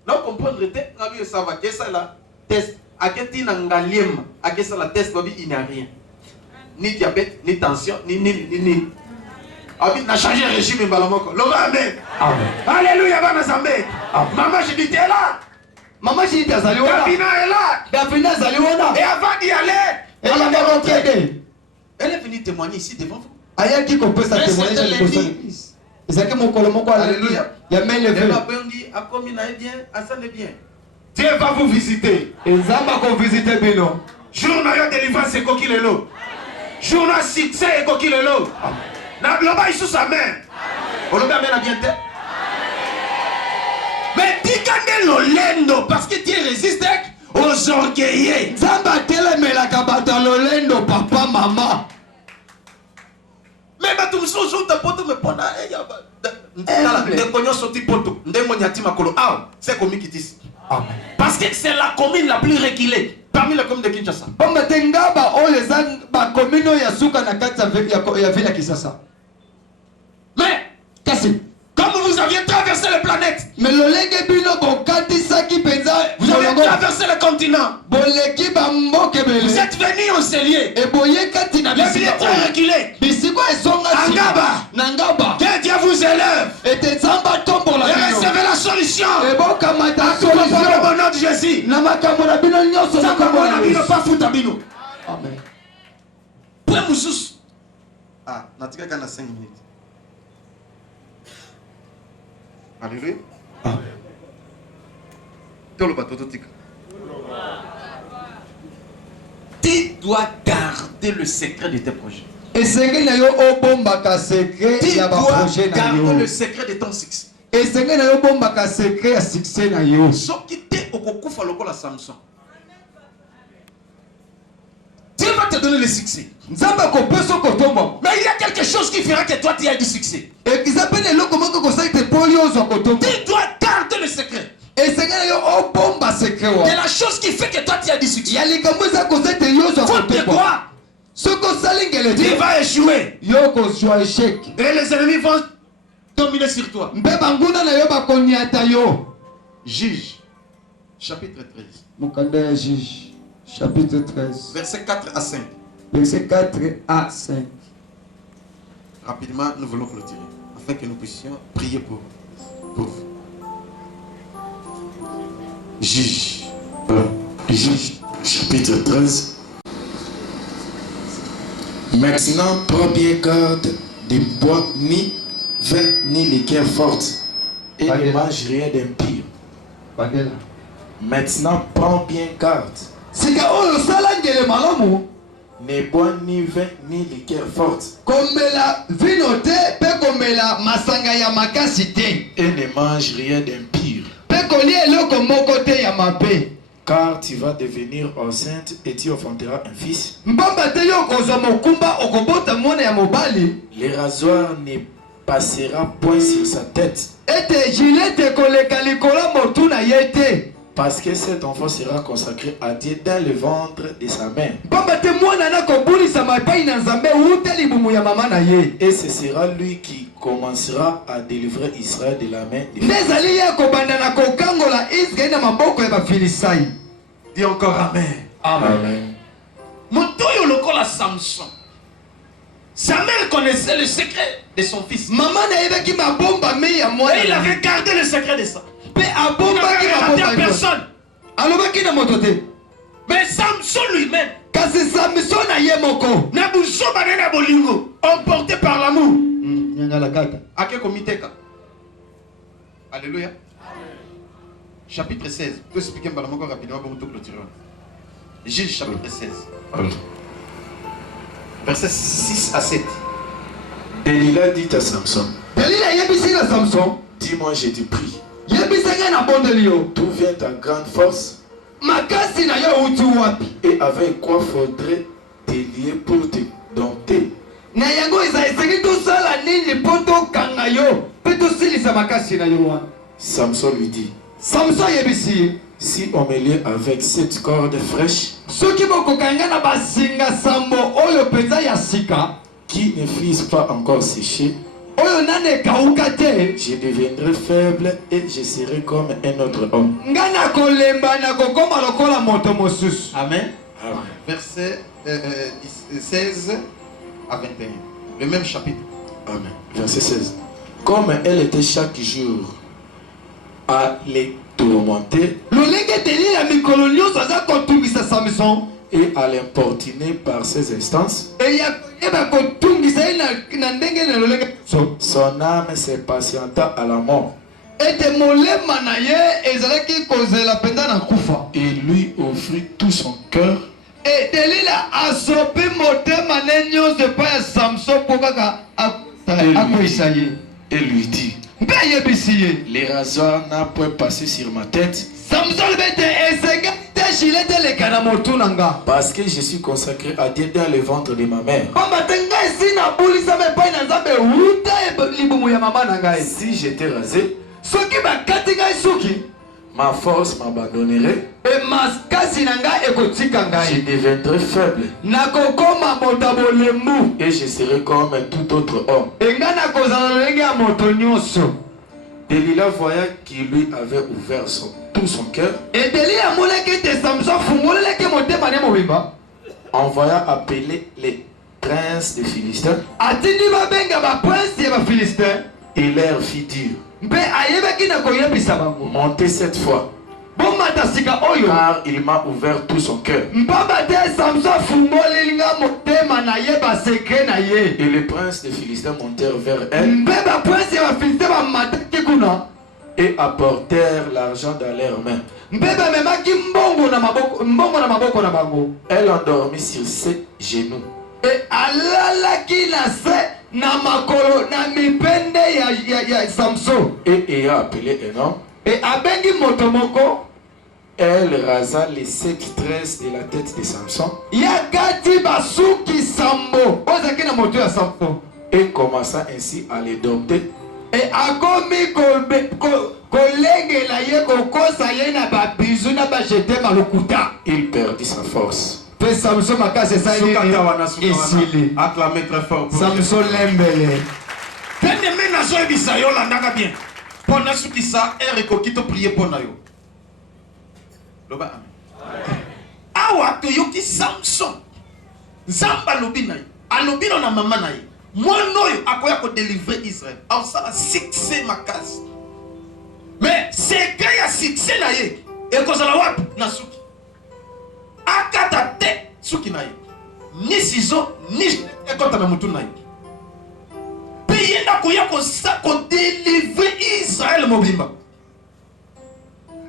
Non comprendre te ngabi ça va que ça là test aketi na ngaliem akesa la test babi il n'y a rien. Ni diabète, ni tension, ni. Abi n'a changé le régime balamoko. Loma amen. Amen. Alléluia bana zambe. Maman je dis t'es là. Maman je dis azali wana. Gabina est là. Gabina azali wana. Et avant d'y aller, elle est venue témoigner ici devant vous. Ayaki kopesa témoignage à l'église. Ezaki mokolo moko alléluia. Ya main levée. Elle m'a dit a commis na bien, a ça le bien. Dieu va vous visiter. Ezamba ko visiter bino. Jour na yo délivrance et kokilelo. Jour na succès et kokilelo. Na bloba isu sa main. Olobi amen na bien te. Mais tikande lolendo parce que Dieu résiste aux orgueillés. Zamba telemela kabata lolendo papa mama. Mais bato mususu utapoto me pona eyaba. De konyo soti poto ndengo nyati makolo aw c'est comme kitisi. Amen. Parce que c'est la commune la plus reculée parmi les communes de Kinshasa. Bomba tengaba oyo zan ba commune ya suka na kati ya ville ya Kinshasa. Mais kasi comme vous aviez traversé la planète, mais lolenge bino bokati saki penza vous avez traversé le continent. Boleki ba mboke bele. Vous êtes venus au cellier. Et boye kati na les billets très reculés. Bisiko esonga Angaba. Nangaba. Que Dieu vous élève. Et te zamba tombo la bino. Recevez la solution. Et boka mata solution. Au nom de Jésus. Na makambo na bino nyonso na kombo na bino pas futa bino. Amen. Pour mususu. Ah, natika kana 5 minutes. Alléluia. Amen. Tu dois garder le secret de tes projets. Et c'est na yo obombaka secret ya ba projet na yo. Tu dois garder le secret de ton succès. Et c'est na yo obombaka secret ya succès na yo. Soki te okokufa lokola Samson. Dieu va te donner le succès. Mais il y a quelque chose qui fera que toi tu aies du succès. Tu dois garder le secret. C'est la chose qui fait que toi tu as du succès. Faute de quoi? Tu vas échouer. Et les ennemis vont dominer sur toi. Juge, chapitre 13. Chapitre 13. Verset 4 à 5. Verset 4 à 5. Rapidement, nous voulons clôturer, afin que nous puissions prier pour vous. Juge, chapitre 13. Maintenant, prends bien garde de bois ni vin ni liqueur forte, et ne mange rien d'impur. Maintenant, prends bien garde. Ne bois ni vin ni liqueur forte. Et ne mange rien d'impur. Car tu vas devenir enceinte et tu enfanteras un fils. Le rasoir ne passera point sur sa tête. Parce que cet enfant sera consacré à Dieu dans le ventre de sa mère. Et ce sera lui qui commencera à délivrer Israël de la main des Philistins. Dis encore Amen. Amen. Motoyo lokola Samson. Sa mère connaissait le secret de son fils. Et il avait gardé le secret de ça. Il n'avait raté à personne. Mais Samson lui-même, emporté par l'amour. Alléluia. Chapitre 16. Je peux expliquer rapidement pour tout clôturer. Juge chapitre 16. Versets 6 à 7. Delilah dit à Samson, dis-moi, je te prie, d'où vient ta grande force et avec quoi faudrait te lier pour te dompter? Samson lui dit, si on me lie avec cette corde fraîche qui ne frise pas encore séché, je deviendrai faible et je serai comme un autre homme. Amen. Amen. Verset 16 à 21. Le même chapitre. Amen. Verset 16. Comme elle était chaque jour à les tourmenter et à l'importuner par ses instances, son âme se patienta à la mort. Il lui offrit tout son cœur et lui dit, les rasoirs n'a point passé sur ma tête parce que je suis consacré à Dieu dans le ventre de ma mère. Si j'étais rasé, ma force m'abandonnerait, je deviendrais faible et je serais comme un tout autre homme. Delilah voya qu'il lui avait ouvert tout son cœur, envoya appeler les princes des Philistins et leur fit dire, montez cette fois, car il m'a ouvert tout son cœur. Et les princes des Philistins montèrent vers elle et apportèrent l'argent dans leurs mains. Elle endormit sur ses genoux et ayant appelé un homme, elle rasa les 7 tresses de la tête de Samson et commença ainsi à les dompter. Il perdit sa force. Acclamez très fort. Pendant ce qui ça, elle recoquito prier pour nous. Loba amen. Awa to yoki Samson. Zamba lobi na yo. Alobi na mama na yo. Monoyo akoya ko délivrer Israël. Aw ça succès makasi. Mais c'est quand ya succès na ye. E ko sala wapi na suki. Akata te suki na ye. Ni sizo ni ekota na mutu na ye. Pays na koya ko sa ko délivrer Israël mobimba.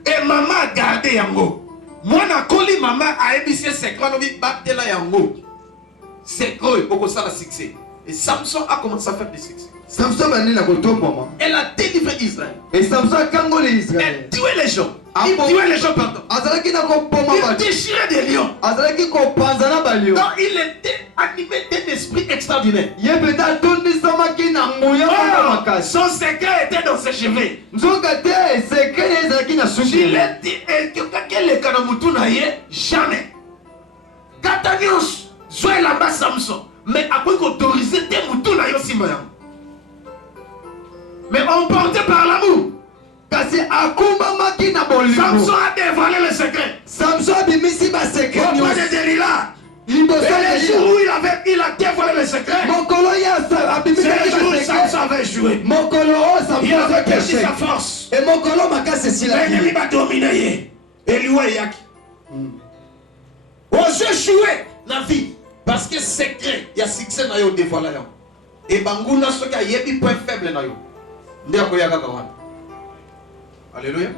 Et maman a gardé yango. Moi na koli maman a ébissé secret no bi batela yango. Secret au ça la succès. Et Samson a commencé à faire des succès. Samson a dit na kotombo. Elle a délivré Israël. Et Samson a kangolé Israël. Elle tué les gens. Il tuait les gens partout. Il déchirait des lions. Non, il était animé d'un esprit extraordinaire. Son secret était dans ses cheveux. Il est dit, jamais. Katanios, soit là-bas Samson. Mais après qu'autoriser des moutons là aussi, mais emporté par l'amour. Samson a dévoilé le secret. Auprès de Delilah. Et les jours où il a dévoilé le secret, c'est le jour où Samson avait joué. Il avait perdu sa force. L'ennemi va dominer. Et lui, osez jouer la vie. Parce que secret, il y a succès dans le dévoilé. Et Banguna, ce qui a un point faible dans le. Alléluia.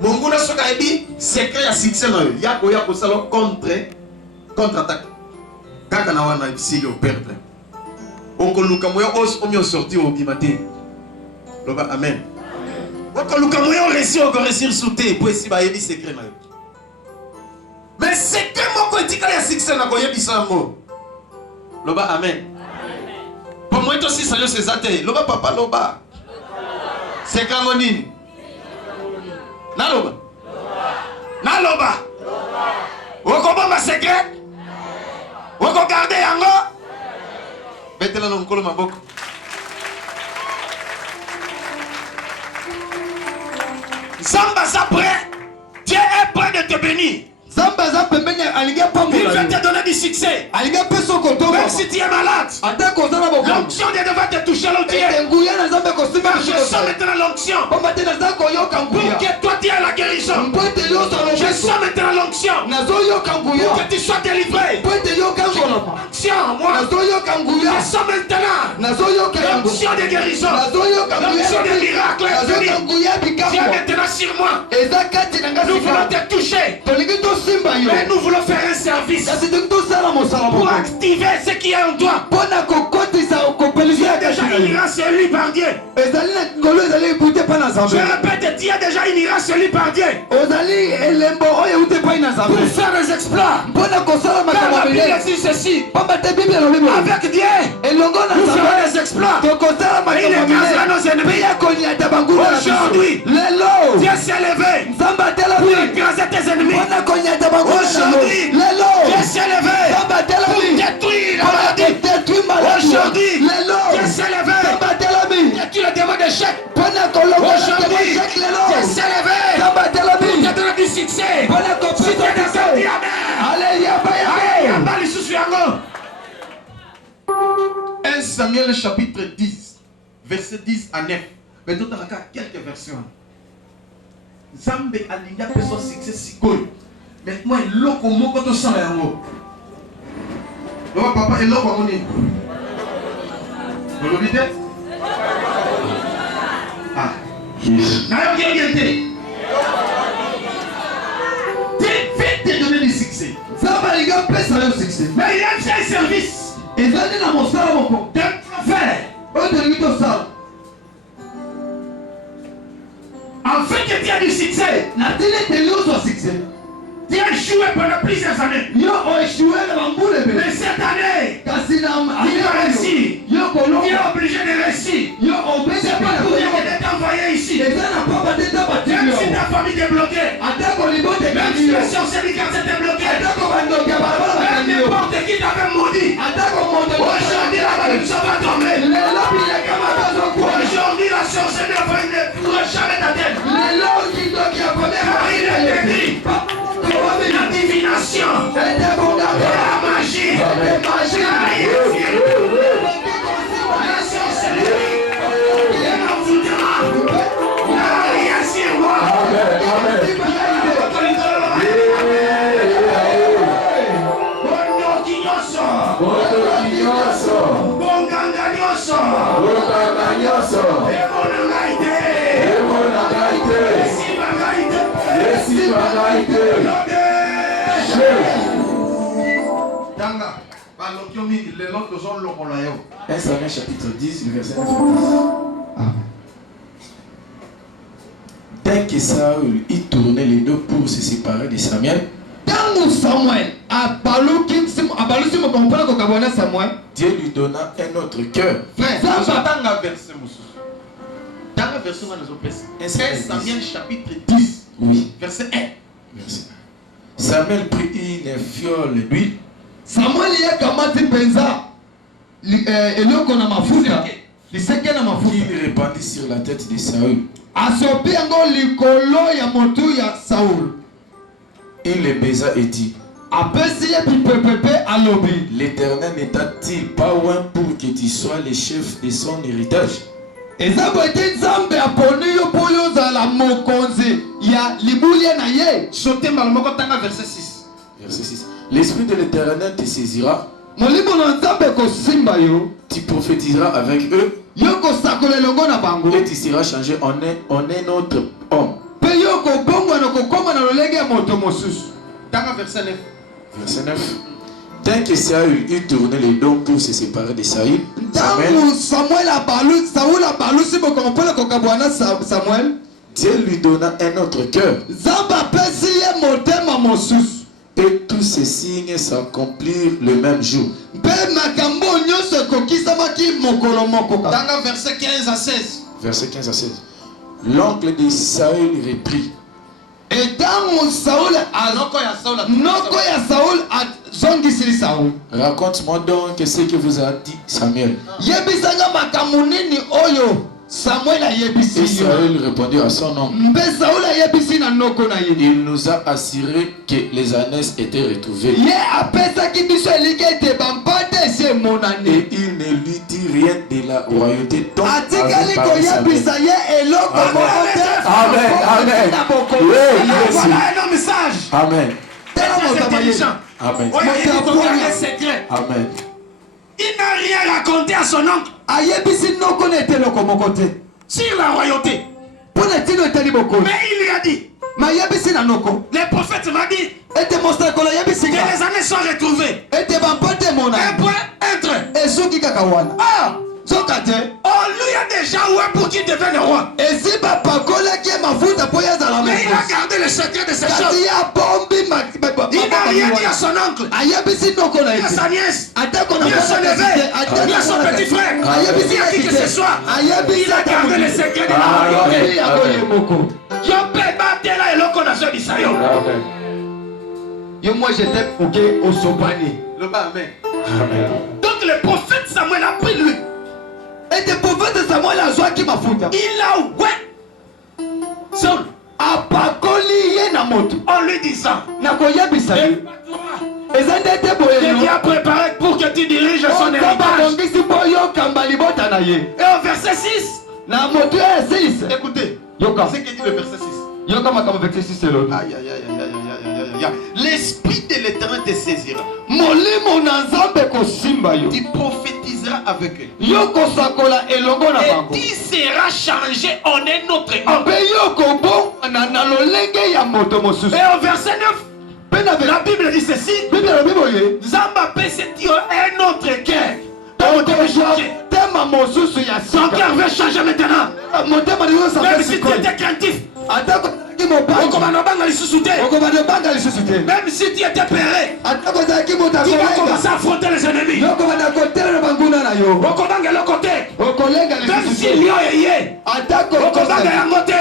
Monguna soka ebi secret ya succès na yo. Yako yako salo contre-attaque. Kaka na wana ici yo perdre. Oko luka moyo os omio sorti au bimate. Loba amen. Oko luka moyo réussir sauter pour ici ba ebi secret na yo. Mais secret moko etika ya succès na ko yebi sango. Loba amen. Pour moi aussi ça yo c'est athée. Loba papa loba. Secret monini. Naloba. Naloba. Woko bomba secret. Woko garder yango. Betela no nkolo maboko. Zamba sa prêt. Dieu est prêt de te bénir. Il va te donner du succès. Même si tu es malade, l'onction devra te toucher l'autre. Je sens maintenant l'onction pour que toi tu aies la guérison. Je sens maintenant l'onction pour que tu sois délivré. L'onction, moi, je sens maintenant l'onction de guérison, l'onction de miracle. Viens maintenant sur moi. Nous voulons te toucher. Mais nous voulons faire un service pour activer ce qui est en toi. Tu as déjà une race élue par Dieu. Je répète, tu as déjà une race élue par Dieu pour faire des exploits. Car la Bible dit ceci: avec Dieu, nous ferons des exploits. Il écrasera nos ennemis. Aujourd'hui, Dieu s'est levé pour écraser tes ennemis. Aujourd'hui, Dieu s'est levé pour détruire la maladie. Aujourd'hui, Dieu s'est levé pour détruire le démon d'échec. Aujourd'hui, Dieu s'est levé pour te donner du succès. Si tu es d'accord, dis amen. 1 Samuel chapitre 10, verset 10 à 9. Mais nous avons quelques versions. Zambe alinga personne succès sikoy. Mais moi loko moko to sala yango. Loba papa eloko moni. Vous l'oubliez? Ah. Nayo bien te. Dieu fait te donner du succès. Zamba alinga personne le succès. Mais il y a un service. Et ça dit dans mon salon mon de faire. Oh de lui to sala. En fait que tu as du succès. Tu as échoué pendant plusieurs années. Mais cette année, tu as réussi. Tu es obligé de réussir. C'est pas pour rien que tu t'es envoyé ici. Même si ta famille est bloquée. Même si la sorcière du quartier est bloquée. Même n'importe qui t'avait maudit. Aujourd'hui, la malédiction va tomber. Aujourd'hui, la sorcellerie ne pourra jamais t'atteindre. Il est écrit. La divination, la magie, la sorcellerie, l'envoûtement, n'a rien sur moi. Samuel chapitre 10, le verset 9. Dès que Saül il tournait les dos pour se séparer de Samuel, Tango Samuel abaluki mokompona kokabona Samuel. Dieu lui donna un autre cœur. Frère, tanga verset mosusu. Tanga verset manazopesa. 1 Samuel chapitre 10. Oui. Verset 1. Merci. Samuel prit une fiole d'huile. Samuel yakamati penza eloko na mafuta liseke na mafuta Il répandit sur la tête de Saül. asopi yango likolo ya motu ya Saul. Il le baisa et dit, apesi ye pipepepe alobi, l'Éternel n'étant-il pas loin pour que tu sois le chef de son héritage? eza bote nzambe aponi yo mpo yo ozala mokonzi ya libulia na ye. Sauter malmoko tanga verset 6. Verset 6. L'Esprit de l'Éternel te saisira. molimo na nzambe kosimba yo, Tu prophétiseras avec eux yo kosakola elongo na bango, et tu seras changé en un autre homme. mpe yo kobongwa na kokoma na lolenge ya moto mosusu. Tanga verset 9. Verset 9. Dès que Saül eut tourné les dos pour se séparer de Saül, ntango Saul abalusi bokongo mpona kokabwana Samuel, Dieu lui donna un autre cœur. nzambe apesi ye motema mosusu. Et tous ces signes s'accomplirent le même jour. mpe makambo nyonso ekokisamaki mokolo moko kaka. Tanga verset 15 à 16. Verset 15 à 16. L'oncle de Saül reprit. etango Saul Noko ya Saul. noko ya Saul azongisili Saul, Raconte-moi donc ce que vous a dit Samuel. yebisanga makambo nini oyo Samuel Et ayebisi yo. Saül répondit à son oncle. mpe Saul ayebisi na noko na ye. Il nous a assuré que les ânesses étaient retrouvées. ye apesaki biso eliki ete bampate esi emonani. Et il ne lui dit rien de la royauté dont atikali avait parlé Samuel. koyebisa ye eloko moko te. Amen, amen. Na bokonzi. Oui, merci. Voilà un message. Amen. Tala Très moto abaye. intelligent. Amen. Ouais, il a donné un secret. Amen. Il n'a rien raconté à son oncle ayebisi noko na ete eloko moko te sur la royauté. mpo na ntina etali bokonzi. Mais il lui a dit, mayebisi na noko les prophètes m'ont dit ete mosakolo que ayebisi nga les années sont retrouvées. ete bampate Un emonani point, un trait. esuki kaka wana. Ah, soka te on lui a déjà oué pour qu'il devienne roi. esi bapakolaki ye mafuta mpo ye azala Mais il a mokonzi. gardé le secret de ces kasi choses. ye abombi Il n'a rien dit à son oncle, ayebisi noko na ni à ete sa nièce, atako na ni à son neveu, ni à son petit frère, ayebisi ni à qui que ce soit. ayebisi Il a gardé le secret de la royauté. yango ye moko. Yo pe batela eloko na zo bisayo. yo moi j'étais oke osopani Le bas, amen. Donc le prophète Samuel a pris lui. ete profete Samuel azwaki mafuta Il a oué Saul apakoli ye na moto en lui disant, na koyebisa ye eza nde ete boye il no a préparé pour que tu diriges son nzambe héritage. abongisi mpo yokamba libota na ye. Et au verset 6, na moto ya esilise Écoutez. yoka C'est ce que dit le verset 6. yoka makambo verset 6 elobi Aïe, aïe, aïe, aïe, aïe, aïe, aïe, aïe, aïe. L'esprit de l'Éternel te saisira. molimo na nzambe kosimba yo, Tu prophétiseras avec eux. yo kosakola elongo na et bango, tu seras changé en un autre homme. mpe yo kobongwana na lolenge ya moto mosusu. Et au verset 9, mpe na la Bible dit ceci, bible elobi boye Zamba Pessetio un autre cœur. Ton cœur veut changer. motema mosusu ya Ton sika cœur veut changer maintenant. motema Même liosaka si tu sikoyo étais craintif, atako ozalaki mobangi okobanda obanga lisusu te. okobanda obanga lisusu te, Même si tu étais péré, atako ozalaki moto tu vas akolenga commencer à affronter les ennemis. yo okobanda kotela na banguna na yo Okobanga eloko te. okolenga Même lisusu si te lion eye, atako okobanga yango te.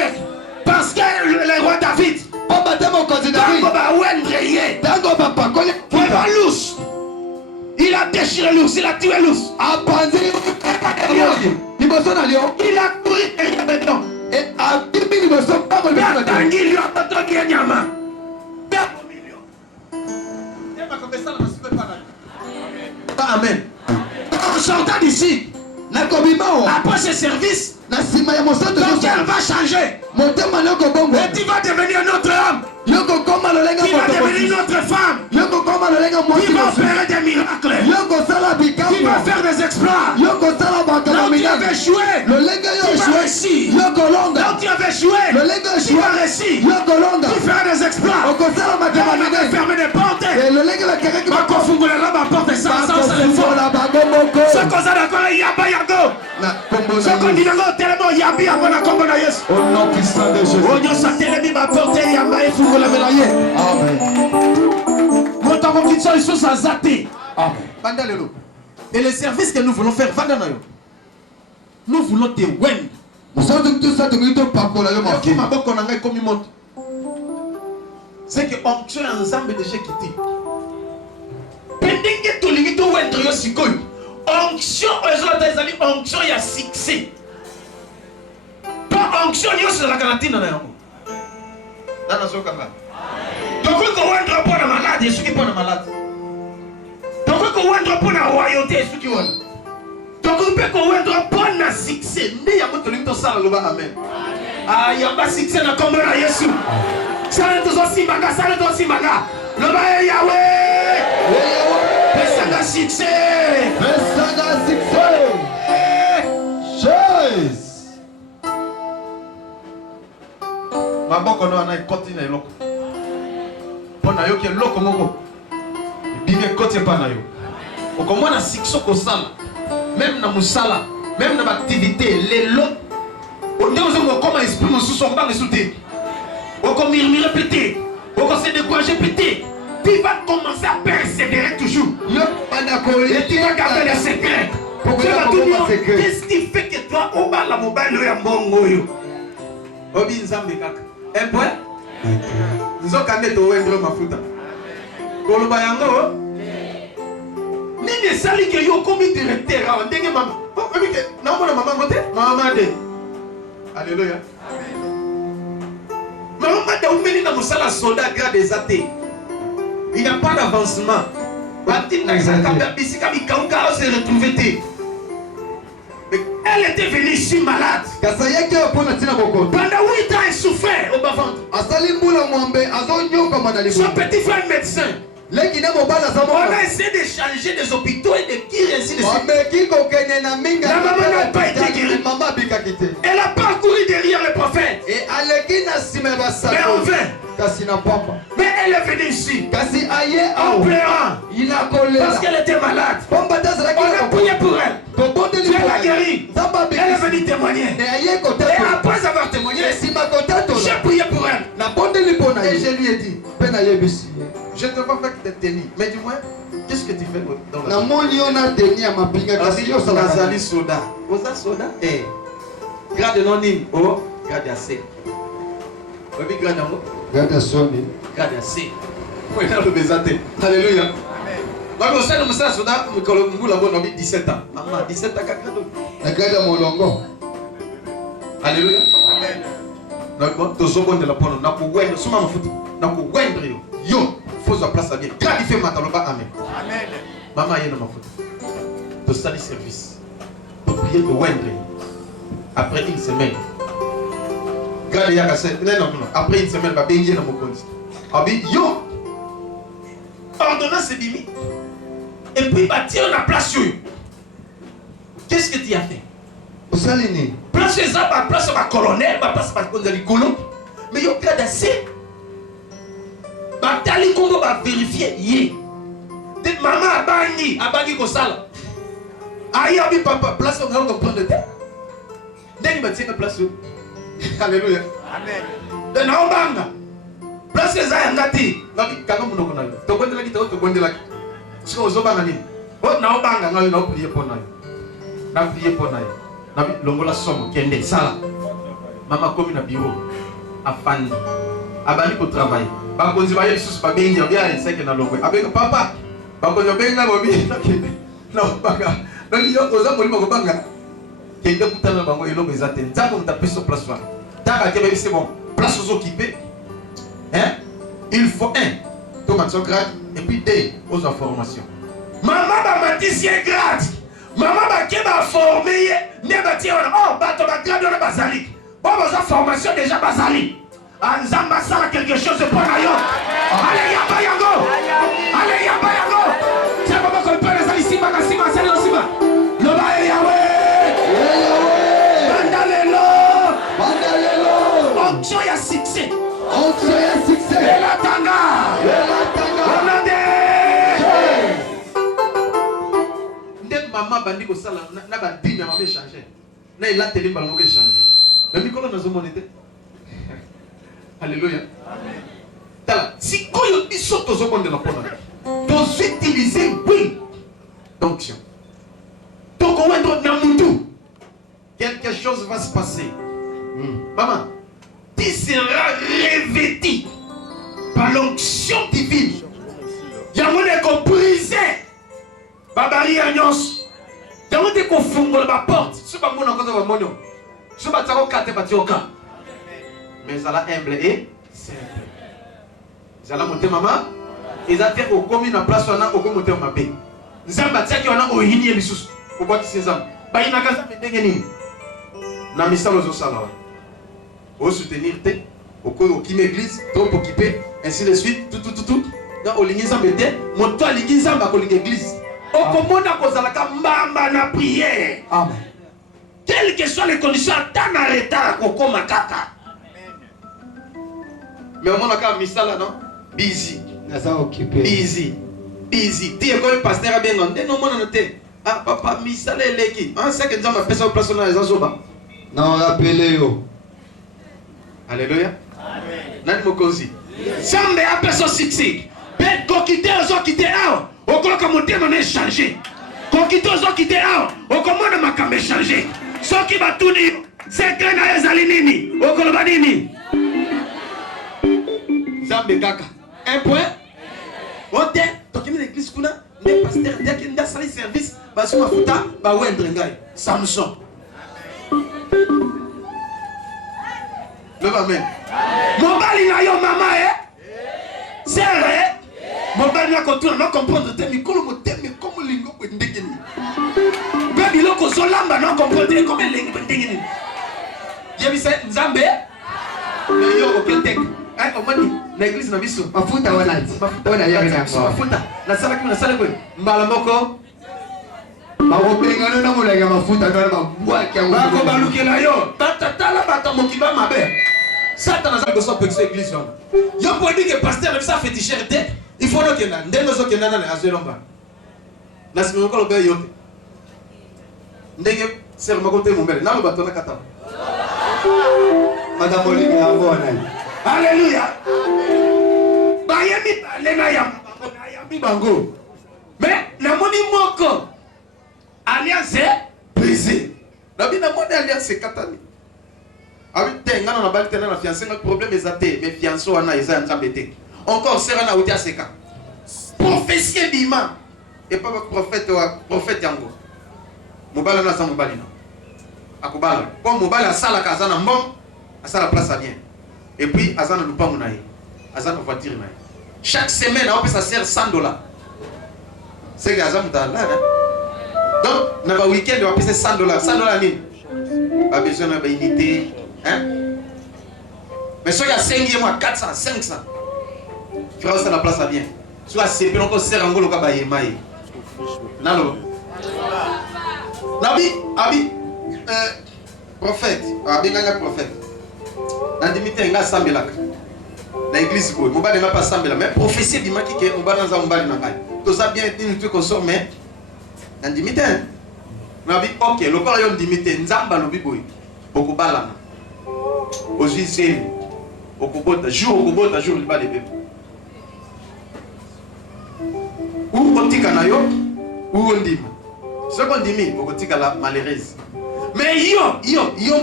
Parce que le roi David, po bate mokonzi David tango bawendre ye, ntango bapakoli vraiment l'ours. Il a déchiré l'ours, il a tué l'ours. apanzi liboso na lio Il a couru derrière maintenant. abimbi liboso mpango Mais liboso na lio atangi lion, atangi nyama. Amen. En sortant d'ici, nakobima wa après ce service, na nsima ya mosantu ton cœur va changer. motema na yokobongwa Et tu vas devenir un autre homme. yokokoma lolenga Tu vas moto devenir une mosusu autre femme. yokokoma lolenga Tu mwasi vas mosusu opérer des miracles. yokosala Tu bikambo vas faire des exploits. yokosala Là bakama où tu minene avais joué, lolenga yo tu vas eshue réussir. Là yokolonga où tu avais joué, lolenga tu eshue vas réussir. yokolonga Tu feras des exploits. okosala Là makama où tu avais minene fermé des portes, lolenga bakekaki bakofungulera ma porte sans réforme. bakofungola bango moko Ce qu'on a d'accord, il y a pas yago. na kombo Soko dinango tellement yambi yango na kombo na Yesu. Au nom puissant de Jésus. Onyo satelemi ba porte yamba e fungola melaye. Amen. Moto ko kitso iso sa zate. Amen. Bandalelo. Et les services que nous voulons faire, vandanayo. Nous voulons te wend. C'est que onction ensemble déjà quitté. Pendant que tu lis tout wend yo sikoy. Onction ezali onction ya succès. Pas onction yo sur la canatine na yango. Dana soka ba. Donc ko wend pour la malade, et ceux qui pour la malade. Donc ko wend pour la royauté, et ceux qui wend. Donc on peut qu'on ait bon succès. Mais il y a beaucoup de gens qui ont amen. Ah, il y a pas succès dans le combat de Jésus. Ça ne doit pas simaga, ça ne doit pas simaga. Le bail Yahweh. Pesanga succès. Pesanga succès. Jésus. Ma boko no ana continue loko. Pona yo ke loko moko. Bibe kote pa na yo. Okomona succès ko sala. Même dans Moussala, même dans l'activité, les lots, on dit aux hommes comment esprit mon sous-son banc et sous-té. On va murmurer pété, on va se décourager pété. Tu vas commencer à persévérer toujours. Et tu vas garder les secrets. Tu vas tout dire, qu'est-ce qui fait que toi, au bas la mobile, le mbongo yo. Obi nzambe kaka. Un point. Nzokande to wendro mafuta. Koloba yango. Nini sali que yo comme directeur ndenge mama na mona mama ngote mama de alléluia mama de umeli na musala soldat grade des athées il n'y a pas d'avancement bati na zakamba bisika bikauka se retrouver. Elle était venue ici malade. Pendant 8 ans, elle souffrait au bas-ventre. Son petit frère médecin. On a essayé de changer des hôpitaux et de guérir ainsi de suite. La maman n'a pas été guérie. Elle a parcouru derrière le prophète. Mais en vain. Mais elle est venue ici en pleurant parce qu'elle était malade. On a prié pour elle. Dieu l'a guérie. Elle est venue témoigner. Et après avoir témoigné, j'ai prié pour elle. Et je lui ai dit, je ne te vois pas que tu es tenu. Mais dis-moi, qu'est-ce que tu fais dans la vie? Nazali soda. Osa soda? Eh. Grade non nim. Oh, grade assez. Oui, grade en haut. Grade assez. Oui, dans le bezate. Alléluia. Moi, je sais que je suis soda. Je suis 17 ans. Maman, 17 ans, alléluia. Amen. Donc, tu es bon de la bonne. Tu es yo, faut sa place à bien. Qualifier ma taloba, amen. Amen. Maman, il y a ma faute. De salut service. De prier de Wendre. Après une semaine. Après une semaine, va bien dans mon compte. Abi, yo, ordonnance bimi. Et puis, bâtir la place. Qu'est-ce que tu as fait? Place les arbres, place ma colonel, place ma colonel. Mais yo, garde assez. Batali Congo va vérifier yé. Maman abangi kosala. Aïe abi papa place on va prendre le temps. Dès va tirer place. Alléluia. Amen. De naobanga. Place les ayangati. Babi kanga munoko na yo. To gondela ki to gondela ki. Siko ozobanga nini? O naobanga ngayo na prier pour nayo. Na prier pour nayo. Na longola somo kende sala. Mama komi na bureau. Afandi. Abali ko travailler. Bakonzi ba Yesu ba bengi obia inseke na longwe. Abeka papa. Bakonzi benga bobi. Na banga. Na yo oza molimo ko banga. Kende kutana bango eloko ezate. Nzako mtape sur place là. Taka ke c'est bon. Place aux occupés. Hein? Il faut un. Thomas grade et puis deux aux informations. Maman ba matisien grade. Maman ba ke ba formé ne ba ti oh ba to ba grade na bazali. Bon ba formation déjà bazali. Anzamba sala quelque chose pour Nayo. Allez yamba yango. Allez yamba yango. C'est pas qu'on peut les ici ma kasima c'est le sima. Le ba Yahweh. Bandalelo. Onction ya succès. Et la tanga. Onande. Ndek maman bandi ko sala na ba dime maman changer. na il a télé balongo échanger. Mais mikolo na zo monete. Alléluia. Amen. Tala, si koyo biso tozo bonde na pona. Tozo utiliser oui. D'onction. Donc on va être dans mutu. Quelque chose va se passer. Maman, tu seras revêtu par l'onction divine. Yamone ko briser. Babari agnos. Yamone ko fungola ba porte. Ce pas mon encore ba monyo. Ce pas tsako kate ba tioka. Mais ça la humble et simple. Ça la monter maman. Ils ont au commis na place wana au comité mabe. Nzamba tsaki wana o hini elisusu. Ko bati sezam. Ba ina kaza ndenge nini? Na misalo zo sala. Au soutenir te, au qui église, trop occupé, ainsi de suite, tout. Dans l'église en bété, mon toit l'église en bas de l'église. Au comment on a causé la mamba na prière. Amen. Quelles que soient les conditions, tant en retard, au makaka. Mais au moins on a mis ça là, non? Busy. Busy. Tu es comme un pasteur à bien non? Non, mon noté. Ah, papa, mis ça là, l'équipe. Ah, c'est que nous avons fait ça au place dans les azoba. Non, rappelez-vous. Alléluia. Amen. Nani mokozi. Sambe a personne succès. Ben kokite ozo kite ao. Okolo ka motema na changer. Kokite ozo kite ao. Okomona makambe changer. Soki batuni secret na ezali nini? Okolo ba nini? Sambe kaka. Un point. Ote tokimi l'église kuna ne pasteur dès qu'il a sali service ba suma futa ba wendre ngai. Samson. Amen. Mobali na yo mama sere mobali na kontuna na comprendre te mikolo motemi comme lingo ndenge ni ba biloko zolamba na comprendre comme lingo ndenge ni yebisa nzambe na yo oketek ai omani na église na biso mafuta wana ya na mafuta na sala kimi na sala kwe mbala moko bakopengana na molenga mafuta na mabwaki yango bakobalukela yo tala bato mokiba mabe Satan a besoin de l'église. Il faut dire que le pasteur a fait féticher. Il faut que nous ayons des azélomba. La semaine où nous avons des c'est mon côté mon bel. Nous avons des kata. Madame Olivier Alléluia. Bayami lena yami bango. Mais na moni moko alliance brisée. Na bina moni alliance katani. Avec Tengana na balite na fiancé notre problème est athée mais fiancé wana eza nzambete encore sera na utia seka prophétie bima et pas prophète yango mobala na sa mobali na akobala comme mobala sala kazana mbom asala place à bien et puis azana lupango na ye azana voiture na ye chaque semaine on peut ça sert $100 c'est que azana mutala donc na ba week-end on peut $100 ni pas besoin na ba unité. Hein? Mais si il y a 5 mois, 400, 500, frère, ça la place à bien. Soit c'est plus encore serre en gros le cabaye maï. Nalo. Nabi, prophète, abinga prophète. Na dimité nga sambelaka. Na église boy, mon bali n'a pas sambela, mais prophétie di maki ke on ba dans un bali na ngai. Tout ça bien une truc consort mais na dimité. Nabi OK, le corps yon dimité, nzamba lobi boy. Beaucoup balana. Aujourd'hui c'est au Kubota, jour le bas des bébés. Ou on dit kanayo, ou on dit. Ce qu'on dit, on dit la malheureuse. Mais yo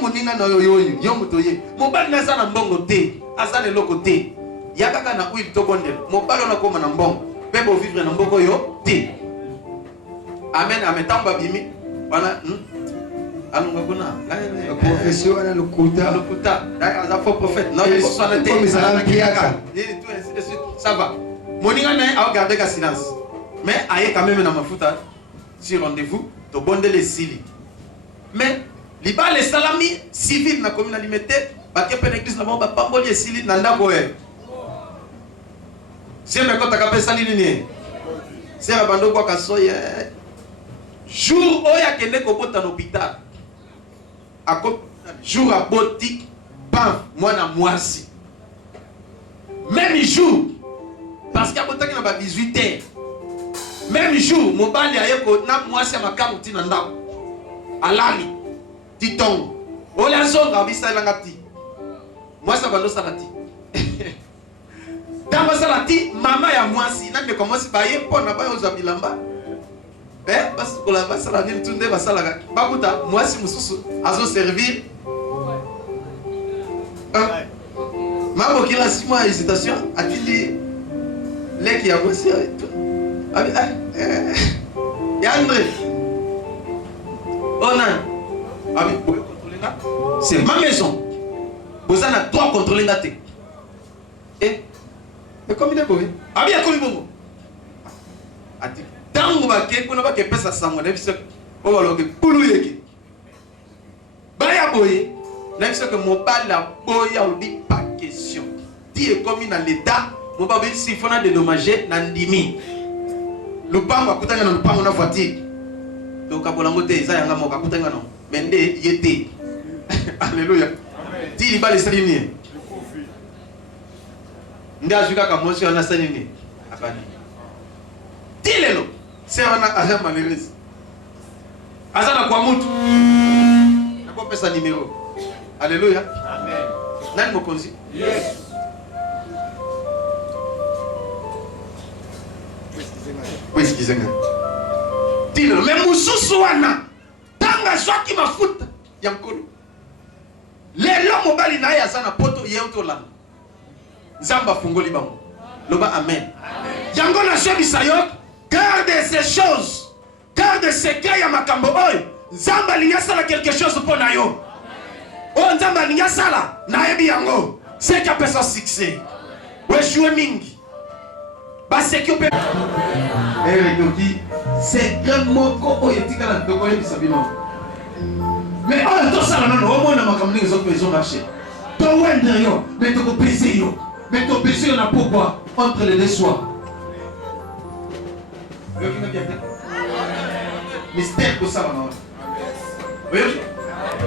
moninga na yo mutoye. Mon bal na sana mbongo te, azana loko te. Yakaka na uil to bonde. Mon bal na koma na mbongo. Bebo vivre na mbongo yo te. Amen, amen tamba bimi. Bana la profession est le kuta. Le kuta. Il faut prophète. Non, il faut comme ça va. Moninga na a gardé ka silence. Mais aye quand même na mafuta si rendez-vous to bonde les sili. Mais liba les salami civil na commune limité ba ke pe l'église na ba pamboli les sili na ndako e. C'est me kota ka pe sali nini. C'est ba bando kwa kasoye. Jour oya kende ko bota na hôpital. Jour à boutique, bam, moi na moisi. Même jour, parce qu'à boutique na 18h. Même jour, mon bali a yeko na moisi ma kamuti na ndako. Alani. Kitong. Olazonga bisala ngati. Moi ça va no salati. Dans ma salati, maman ya mwasi na de commence ba ye pona ba oza bilamba. Parce que la va salati tunde ba salaka. Bakuta mwasi mususu azo servir. Maman qui la 6 mois hésitation a dit les qui a mwasi. André. Onan. C'est ma maison. Vous en avez 3 contrôler la tête. Et comme il est beau. Ah bien, comme il est beau. Tant que vous avez que pesa sango, vous avez que vous avez que Baya boye, vous avez que mon bal la boya ou dit pas question. Dit est comme dans l'état, mon baba si faut na dédommager nandimi. Le pango akutanga na le pango na voiture. Donc abolango te za yanga mo akutanga no. Mende yete. Alléluia. Dis il va les saluer. Nda juka ka mosi ona saluer. Abani. Dis lelo. C'est un agent malheureux. Azana kwa mtu. Nako pesa numéro. Alléluia. Amen. Nani mokonzi? Yes. Oui, excusez-moi. Dis lelo. Mais mususu wana. Tanga swaki mafuta. Yankolo. Lelo mobali na ya sana poto yeuto la. Zamba fungoli bango. Loba amen. Yango na shebi sayok. Garde ces choses. Garde secret ya makambo oyo. Zamba linyasala quelque chose pour na yo. O nzamba linyasala na yebi yango. C'est qu'à personne succès. Ouais jouer mingi. Ba secret pe. C'est grand moko oyo tika na ndoko yebi sabino. Mais oh, tout ça, non, au moins, on a les autres maisons marché. Ton wender yo, mais ton baiser yo. Mais ton baiser on a pourquoi entre les deux soirs. Mystère pour ça, non. Oui.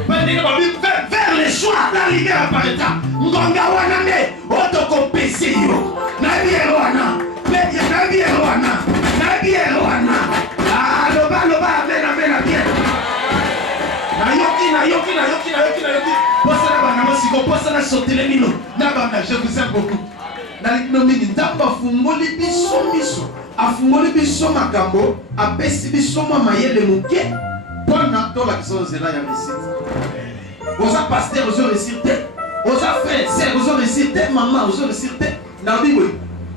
Vers les choix, la lumière apparaîtra. Ngonga waname, otoko baiser yo. Nabi Erwana, Nabi Erwana, Nabi Erwana. Ah, loba, amen, bien. Nayoki. Posa na bana mosiko, posa na sotele mino. Na bana, je vous aime beaucoup. Na linomini ndamba fungoli biso miso. Afungoli biso makambo, apesi biso mayele muke. Pona to la kiso zela ya réussite. Oza pasteur, ozo réussite. Oza frère, sœur, ozo réussite. Maman, ozo réussite. Na bibo.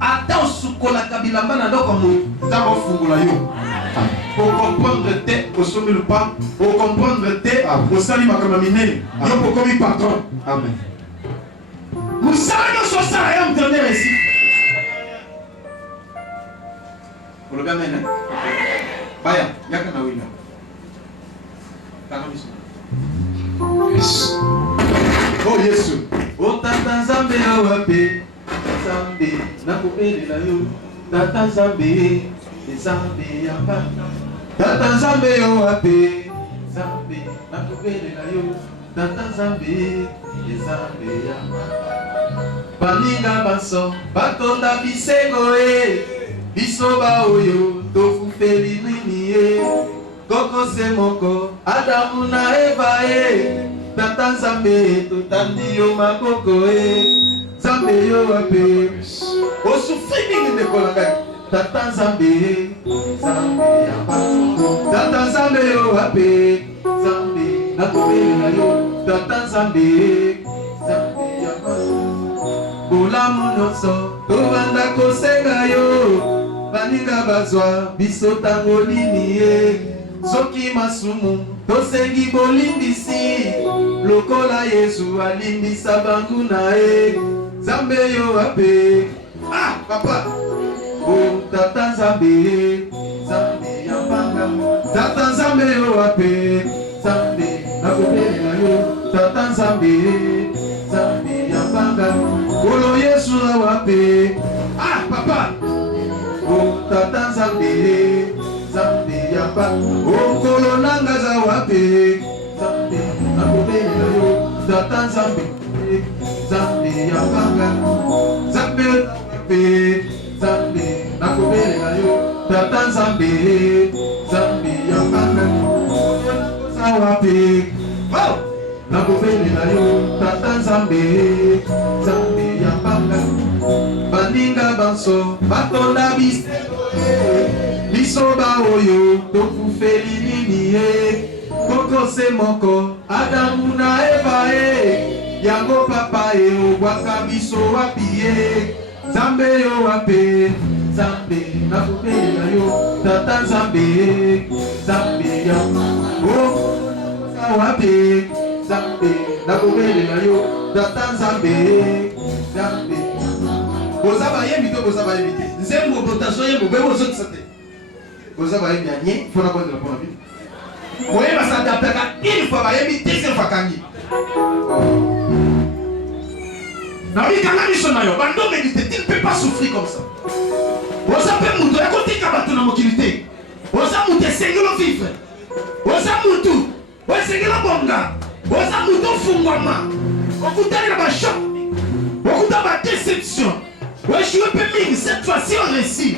Ata osukola kabilamba na doko mu. Ndamba fungola yo. Pour comprendre tes, au sommet le pas, pour comprendre tes, au salut ma camamine, yo pour commis patron. Amen. Nous savons que ça a un dernier ici. Pour le gamin, hein? Baya, yaka na wina. Yes. Oh Yesu. Oh tata Zambe awape, Zambe na kupele na yo, tata Zambe. Zambe yamba tata Zambe yo ape Zambe nakubele na yo tata Zambe yamba baninga baso batonda bisengo biso ba oyo tofufeli nini koko se moko Adamu na Eva tata Zambe totandi yo makoko Zambe yo ape osufri nini ndekolanga Tata Zambe, yamba. Tata Zambe yo ape, Zambe nakobele na yo. Tata Zambe yamba. Bolamu nyonso, tovanda kosenga yo. Baninga bazwa, biso tango nini Soki masumu, tosengi bolimbisi. Lokola Yesu alimbisa bangu na Zambe yo ape. Ah, papa. Oh, tata Zambe yambanga. Tata Zambe yo ape, Zambe nakobele na yo. Tata Zambe yambanga. Kolo Yesu na wape. Ah, papa. Oh, tata Zambe yambanga. Oh, kolo nanga za wape. Zambe nakobele na yo. Tata Zambe yambanga. Zambe wape. Zambe nakobele na yo. Tata Zambe yambanga. Za wape. Wow. nakobelela yo tata nzambe nzambe ya panga baninga banso batonda biso baoyo tokufeli nini ye kokose moko adamu na eva ye yango papa ye obwaka biso wapi ye nzambe yo wape nzambe nakobelela yo tata nzambe nzambe ya wape nzambe nakobelela yo tata nzambe nzambe boza bayembi to boza bayembi te nzembo botaso yembo bebozokisa te boza bayembi ya nye fona kondela mpona bino boyeba s'adaptaka une fois bayembi deuxième fois kangi nabikanga miso na yo bandomeli te tu ne peux pas souffrir comme ça oza mpe mutu yakotika bato na mokili te oza mutu esengelo vivre oza mutu osengelo bonga oza mutu ofungwama okutani na bashok okuta badéception oeshue mpe mingi cette fois-ci on réussit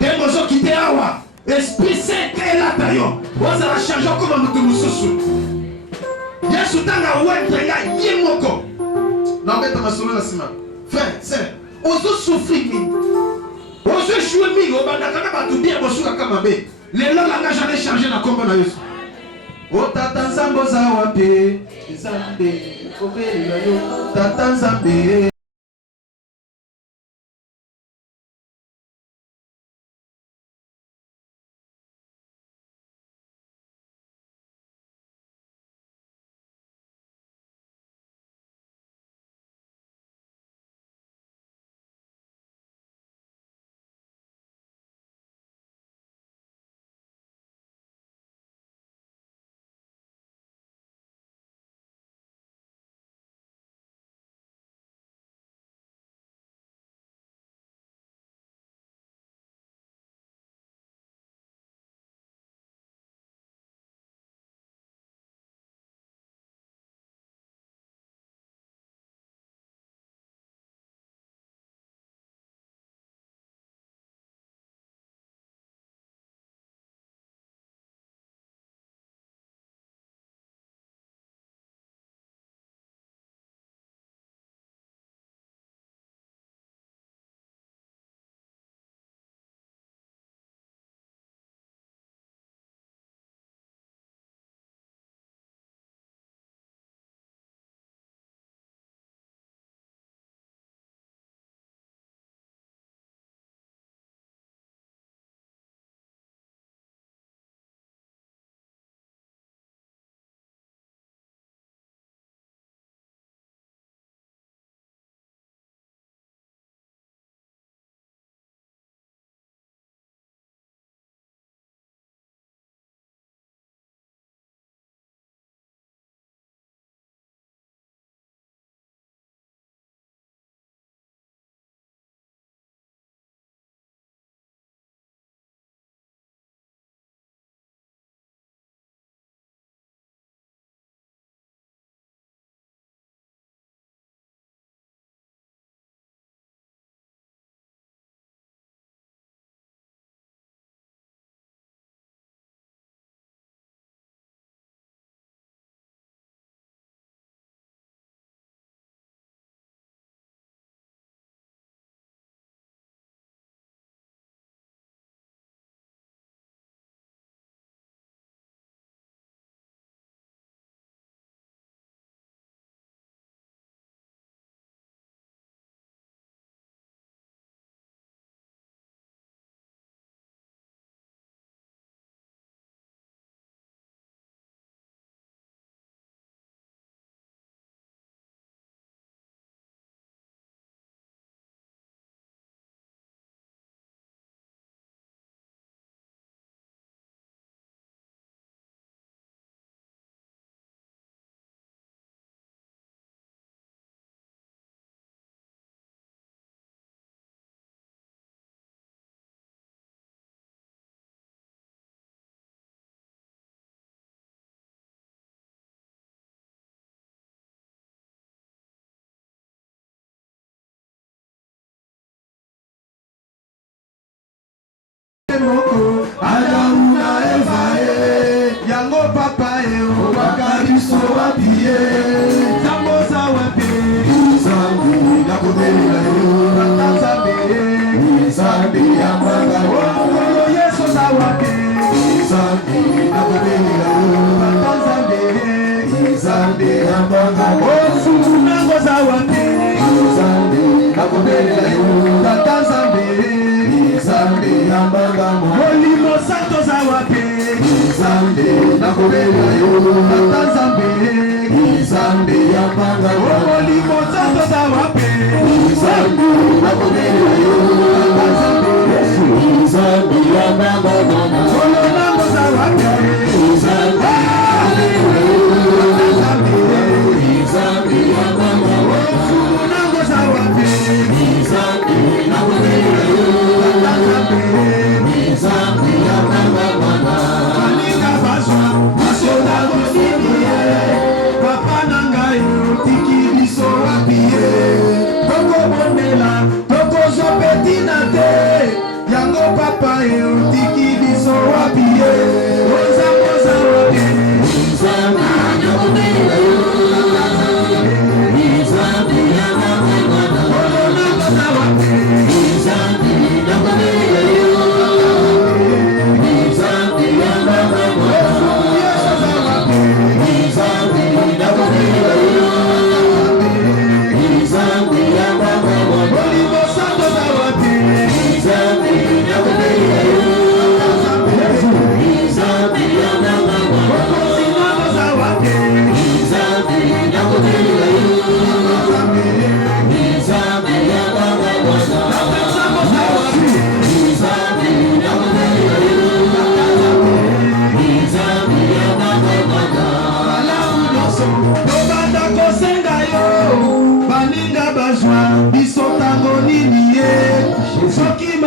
ndenge ozokite awa esprit saint elata yo ozala change okoma mutu mosusu yesu ntanga wendrenga ye moko nabeta masolo na nsima frère sœur ozosouffrir mingi ozoeshue mingi obandaka na bato bia bosukaka mabe lelo langa jamais change na kombo na yesu otata nzambe oza wapi nzambe obelela yo tata nzambe moko Adamu na Eva yango papa obaka biso wapi Nzambe ya mbanga mokolo Yesu zawake Nzambe na kobelela yo Tata Nzambe Nzambe ya mbanga mokolo nango zawake Nzambe na kobelela yo Tata Nzambe Nzambe ya mbanga molimo santo zawake Nzambe na kobelela yo Tata Nzambe Nzambe ya mbanga molimo santo zawake Nzambe na kobelela yo Tata Nzambe Nzambe ya mbanga solo nango zawake Nzambe Nzambe ya mbanga solo nango zawake Nzambe na kobelela yo Tata Nzambe Nzambe ya mbanga baninga bazwa basoda kosimiye papa na ngai otiki biso wapi ye tokobondela tokozwa petina te yango papa ye otiki biso wapi ye ozamoza wapi Nzambe na kobelela yo Nzambe ya mbanga olonangoza wapi Nzambe na kobelela yo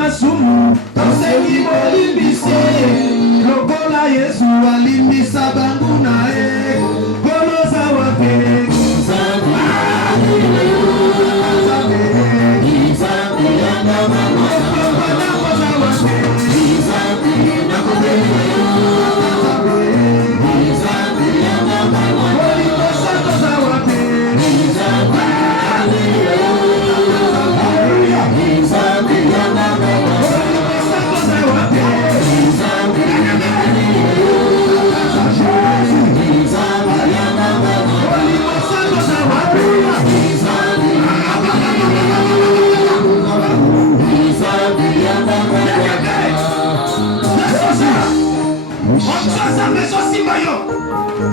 masumu tosengi bolimbisi lokola Yesu alimbisa bangu naye koloza wape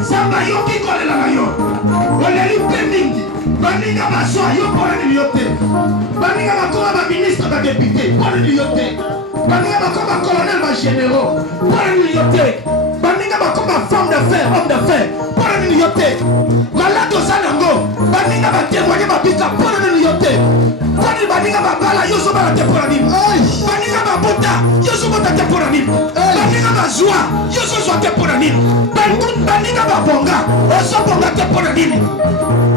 Samba yo kikolela na yo oleli mpe mingi baninga baswa yo mpona nini yo te baninga bakoma baministre badepute mpona nini yo te baninga bakoma bacolonel bagénéraux mpona nini yo te baninga bakoma femme d'affaires homme d'affaires mpona nini yo te malade oza nango baninga batémoigne babika mpona nini yo te mponi baninga babala yo ozobala te mpona nini baninga babota yo ozobota te mpona nini baninga bazwa yo ozozwa te mpona nini baninga babonga ozobonga te mpona nini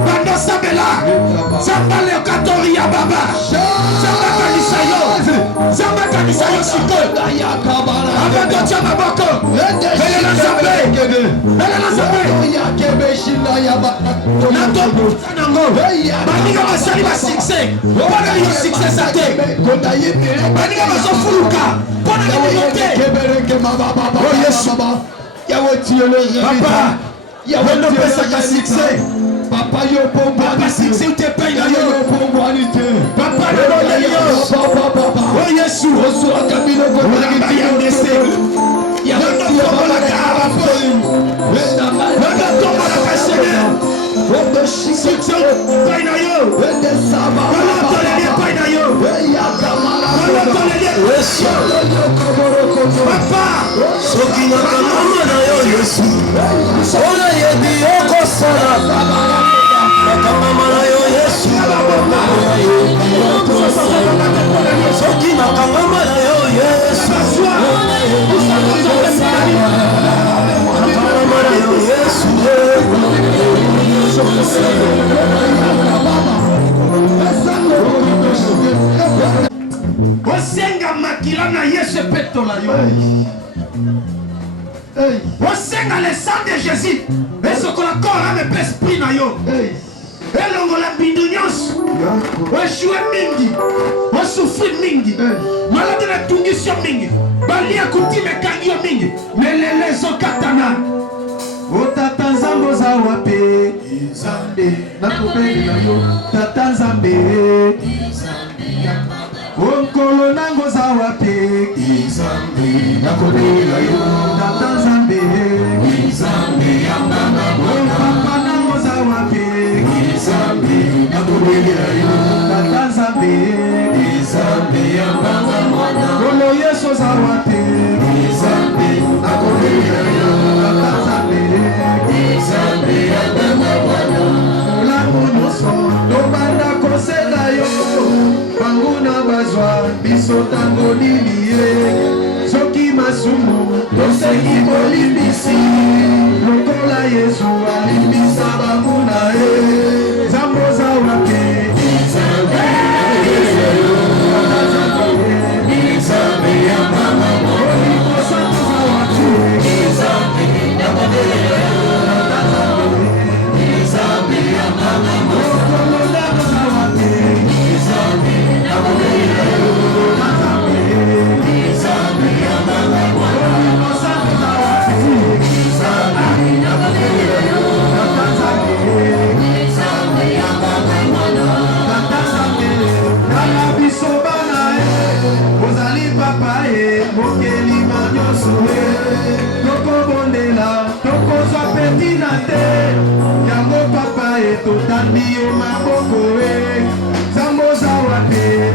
bando sabela zamba leokatori ya baba zamba kanisa yo sikoyo abadotia maboko belela nzambe natobuta nango baninga basali basukse mpona yo suksesa te baninga bazofuluka mpona yo te oh Yesu papa wendo pesaka sukse papa yo papa sukse ute pei na yo papa loleli yo oh Yesu ozwaka biloko olamba ya ndese yakotokolaka abafoi yakotokolaka seigneur sukse epai na yo olotoleli epai na yo olotoleli Yesu papa soki nakangama na yo Yesu ola yebi okosala nakangama na yo Yesu soki nakangama na yo Yesu nakangama na yo Yesu osenga makila na Yesu epetola yo osenga le sang de Jésus esokola corps ame mpe esprit na yo elongola bindu nyonso oeshue mingi osufri mingi malade na tungisio mingi balia kutima ekangi yo mingi melele ezokatana otata nzambe oza wapi nzambe nakobeli na yo tata nzambe onkolo nango oza wapi nzambe nakobeli na yo tata nzambe papa nango oza wapi nzambe nakobeli na yo tata nzambe kolo yesu oza wapi nzambe nakobeli na yo tata nzambe olamu nyonso tobanda kosela yo banguna bazwa biso tango nini ye soki masumu tosengi kolimbisi lokola yesu alimbisa banguna ye zamboza wake totambi yo maboko e zamboza wape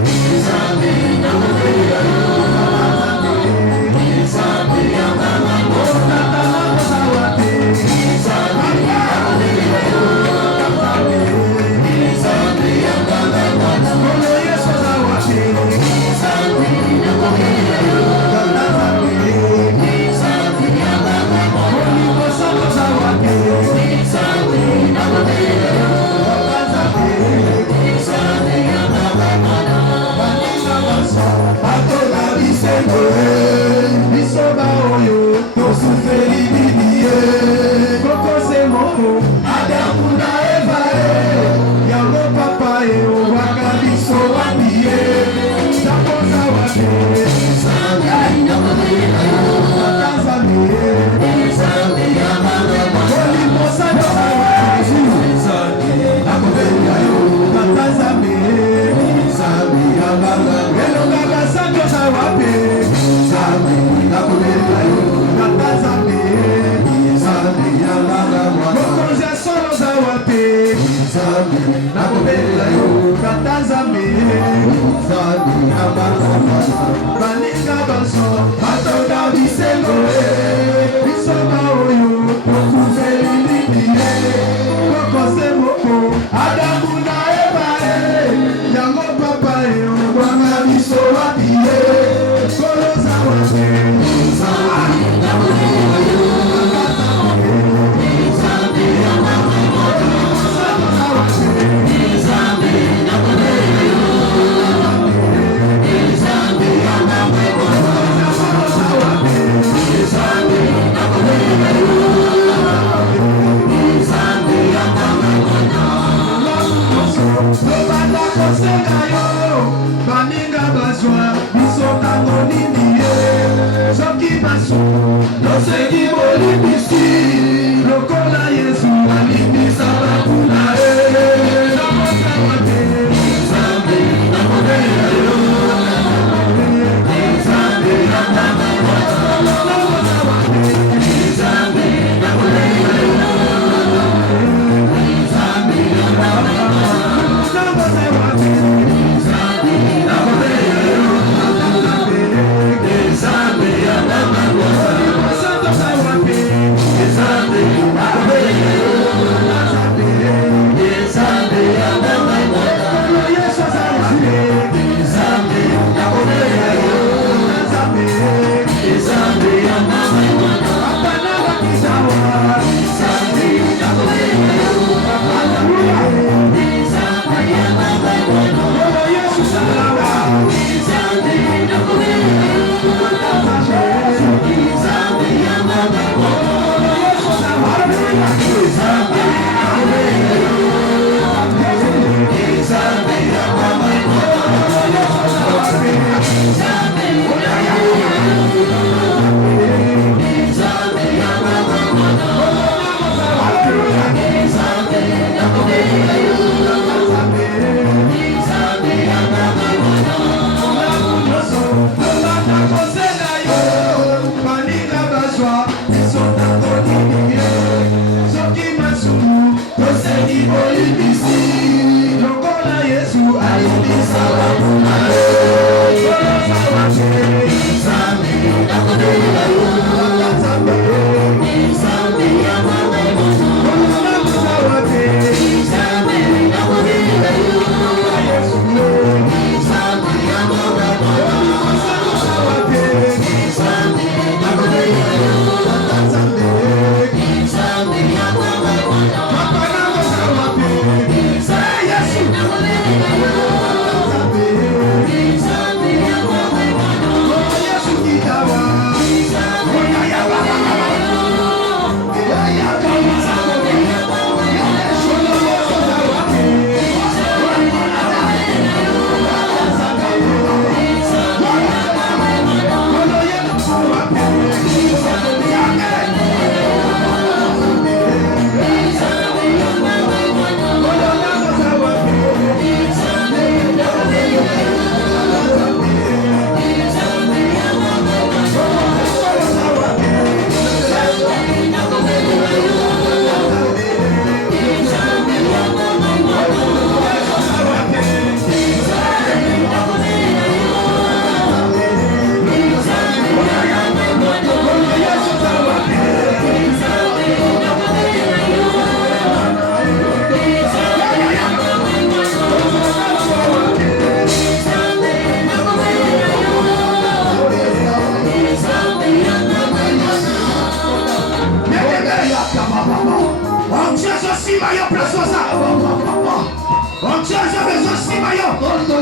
Zambe,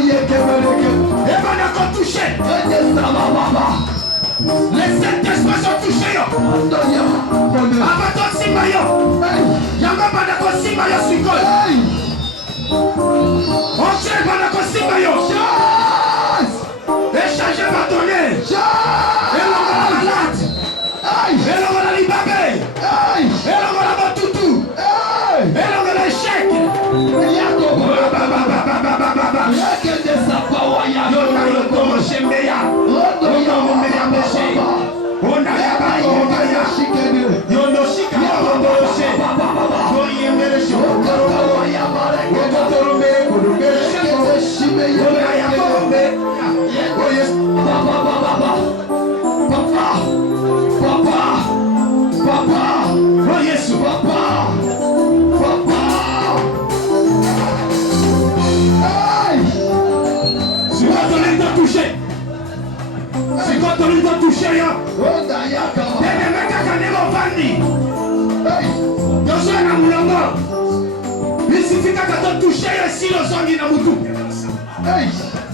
Et va d'accord toucher. Les sept esprits sont touchés. Avant toi, Simayo. Yanga va d'accord Simayo Suikol. Enchaîne va d'accord Simayo. Échanger va donner. Et l'on va la malade. Et l'on va la libabé. Et l'on va la batoutou. Et l'on va l'échec. C'est quand on lui doit toucher, il y a des mecs qui ont vendu. Yo soy un moulongo. Il suffit que tu touches ici le son qui n'a pas tout.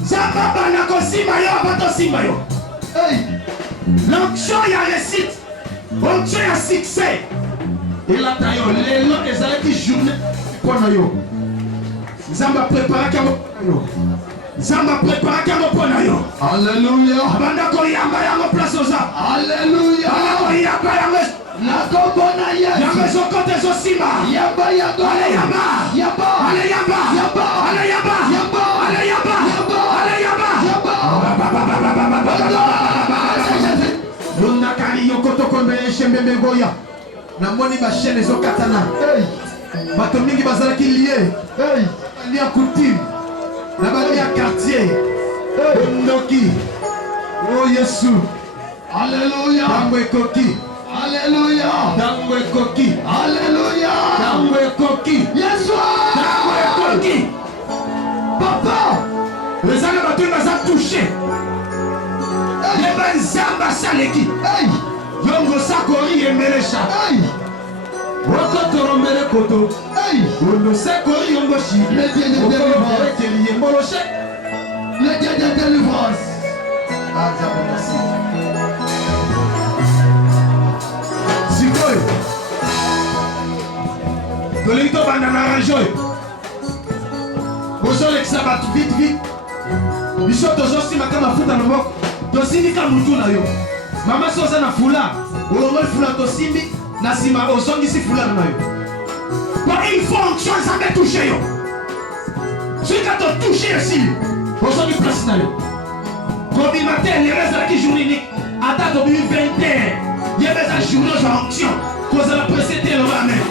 Zamba banako simayo abato simayo. L'onction y a réussite. L'onction y a succès. Et là, tu as les lots des arrêtés journée. Zamba prépare qu'à mon Zamba prépare qu'à mon ponayo. Alléluia. Bandako yamba yango place aux arts. Alléluia. Bandako yamba yango. Nakobona Yesu. Yamba zokote zosima. Yamba yamba. Ale yamba. Yamba. Ale yamba. Yamba. Ale yamba. Yamba. Ale yamba. Yamba. Ale yamba. Yamba. Lundakani yokoto kombe shembembe goya. Namoni ba chaîne ezokatana. Bato mingi bazalaki lié. Lié coutume. Na ba lié quartier. Ndoki. Oh Yesu. Alléluia. Dango ekoki. Alléluia. Dango ekoki. Alléluia. Dango ekoki. Yesu. Dango ekoki. Papa. Les années bato baza touché. Les banzamba saleki. Yongo sakori emeresha. Wako torombere koto. Ondo sakori yongo shi. Le Dieu de délivrance. Le Dieu de délivrance. Sikoyo. Toleki tobanda na range oyo. Bozolekisa bato vite. Biso tozosimaka mafuta na maboko. Tosindika mutu na yo. Mama si oza na fula. Olongoli fula tosimbi. Na nsima ozongisi fula na yo. Par une fonction ezambe touche yo. Soki ka totouche esili. Ozongi place na yo. Kobima te lelo ezalaki jour unique. Ata tobimi 21. Yebe eza journée ozwa onction. Kozala presse te eloba amen.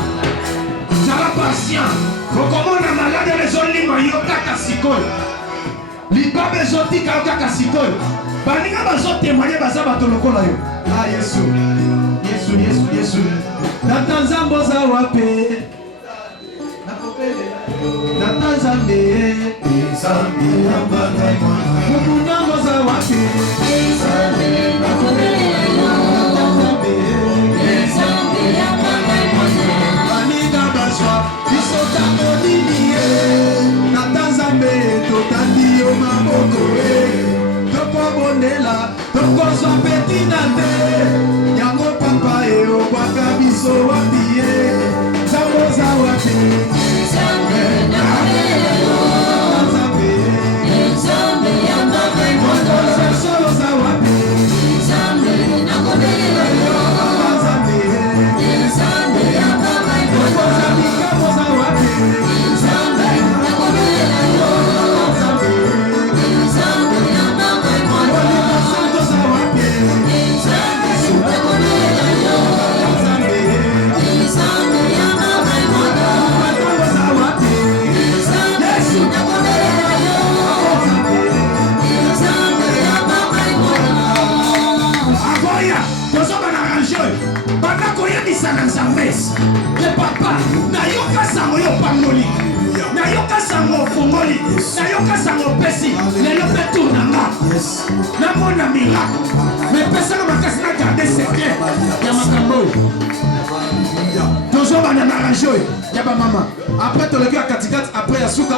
Zala patient. Okomona malade ezolima yo kaka sikoyo. Libabe ezotika yo kaka sikoyo. Baninga bazotémoigner baza bato lokola yo. Ah Yesu. Tata Nzambe oza wapi? Tata Nzambe Mukunambo oza wapi? Baninga bazwa biso tango nini ye. Tata Nzambe totandi yo maboko tokobondela tokozwa peti na te. Yango papa eobwaka biso wapi ye. Nzambe oza wapi? Nzambe oza wapi? Le papa, nayoka sango yo pangoli, nayoka sango fongoli, nayoka sango pesi, lelo pe tournanga, namona miracle, mais personne m'a cassé na garder secret, ya makambo, toujours bana na ranjo, ya ba maman, après tu le gars katikat, après ya suka,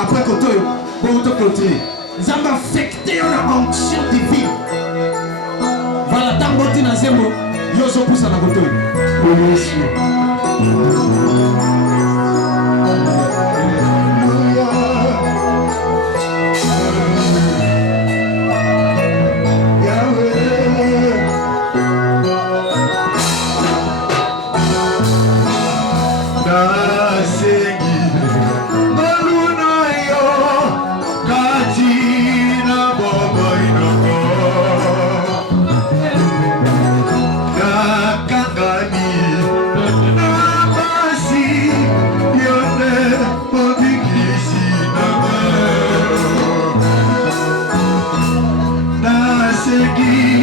après kotoyo pour te clôturer nzambe affecté yo na onction divine voilà ntango oti na nzembo yo ozopusa na kotoyo Seguir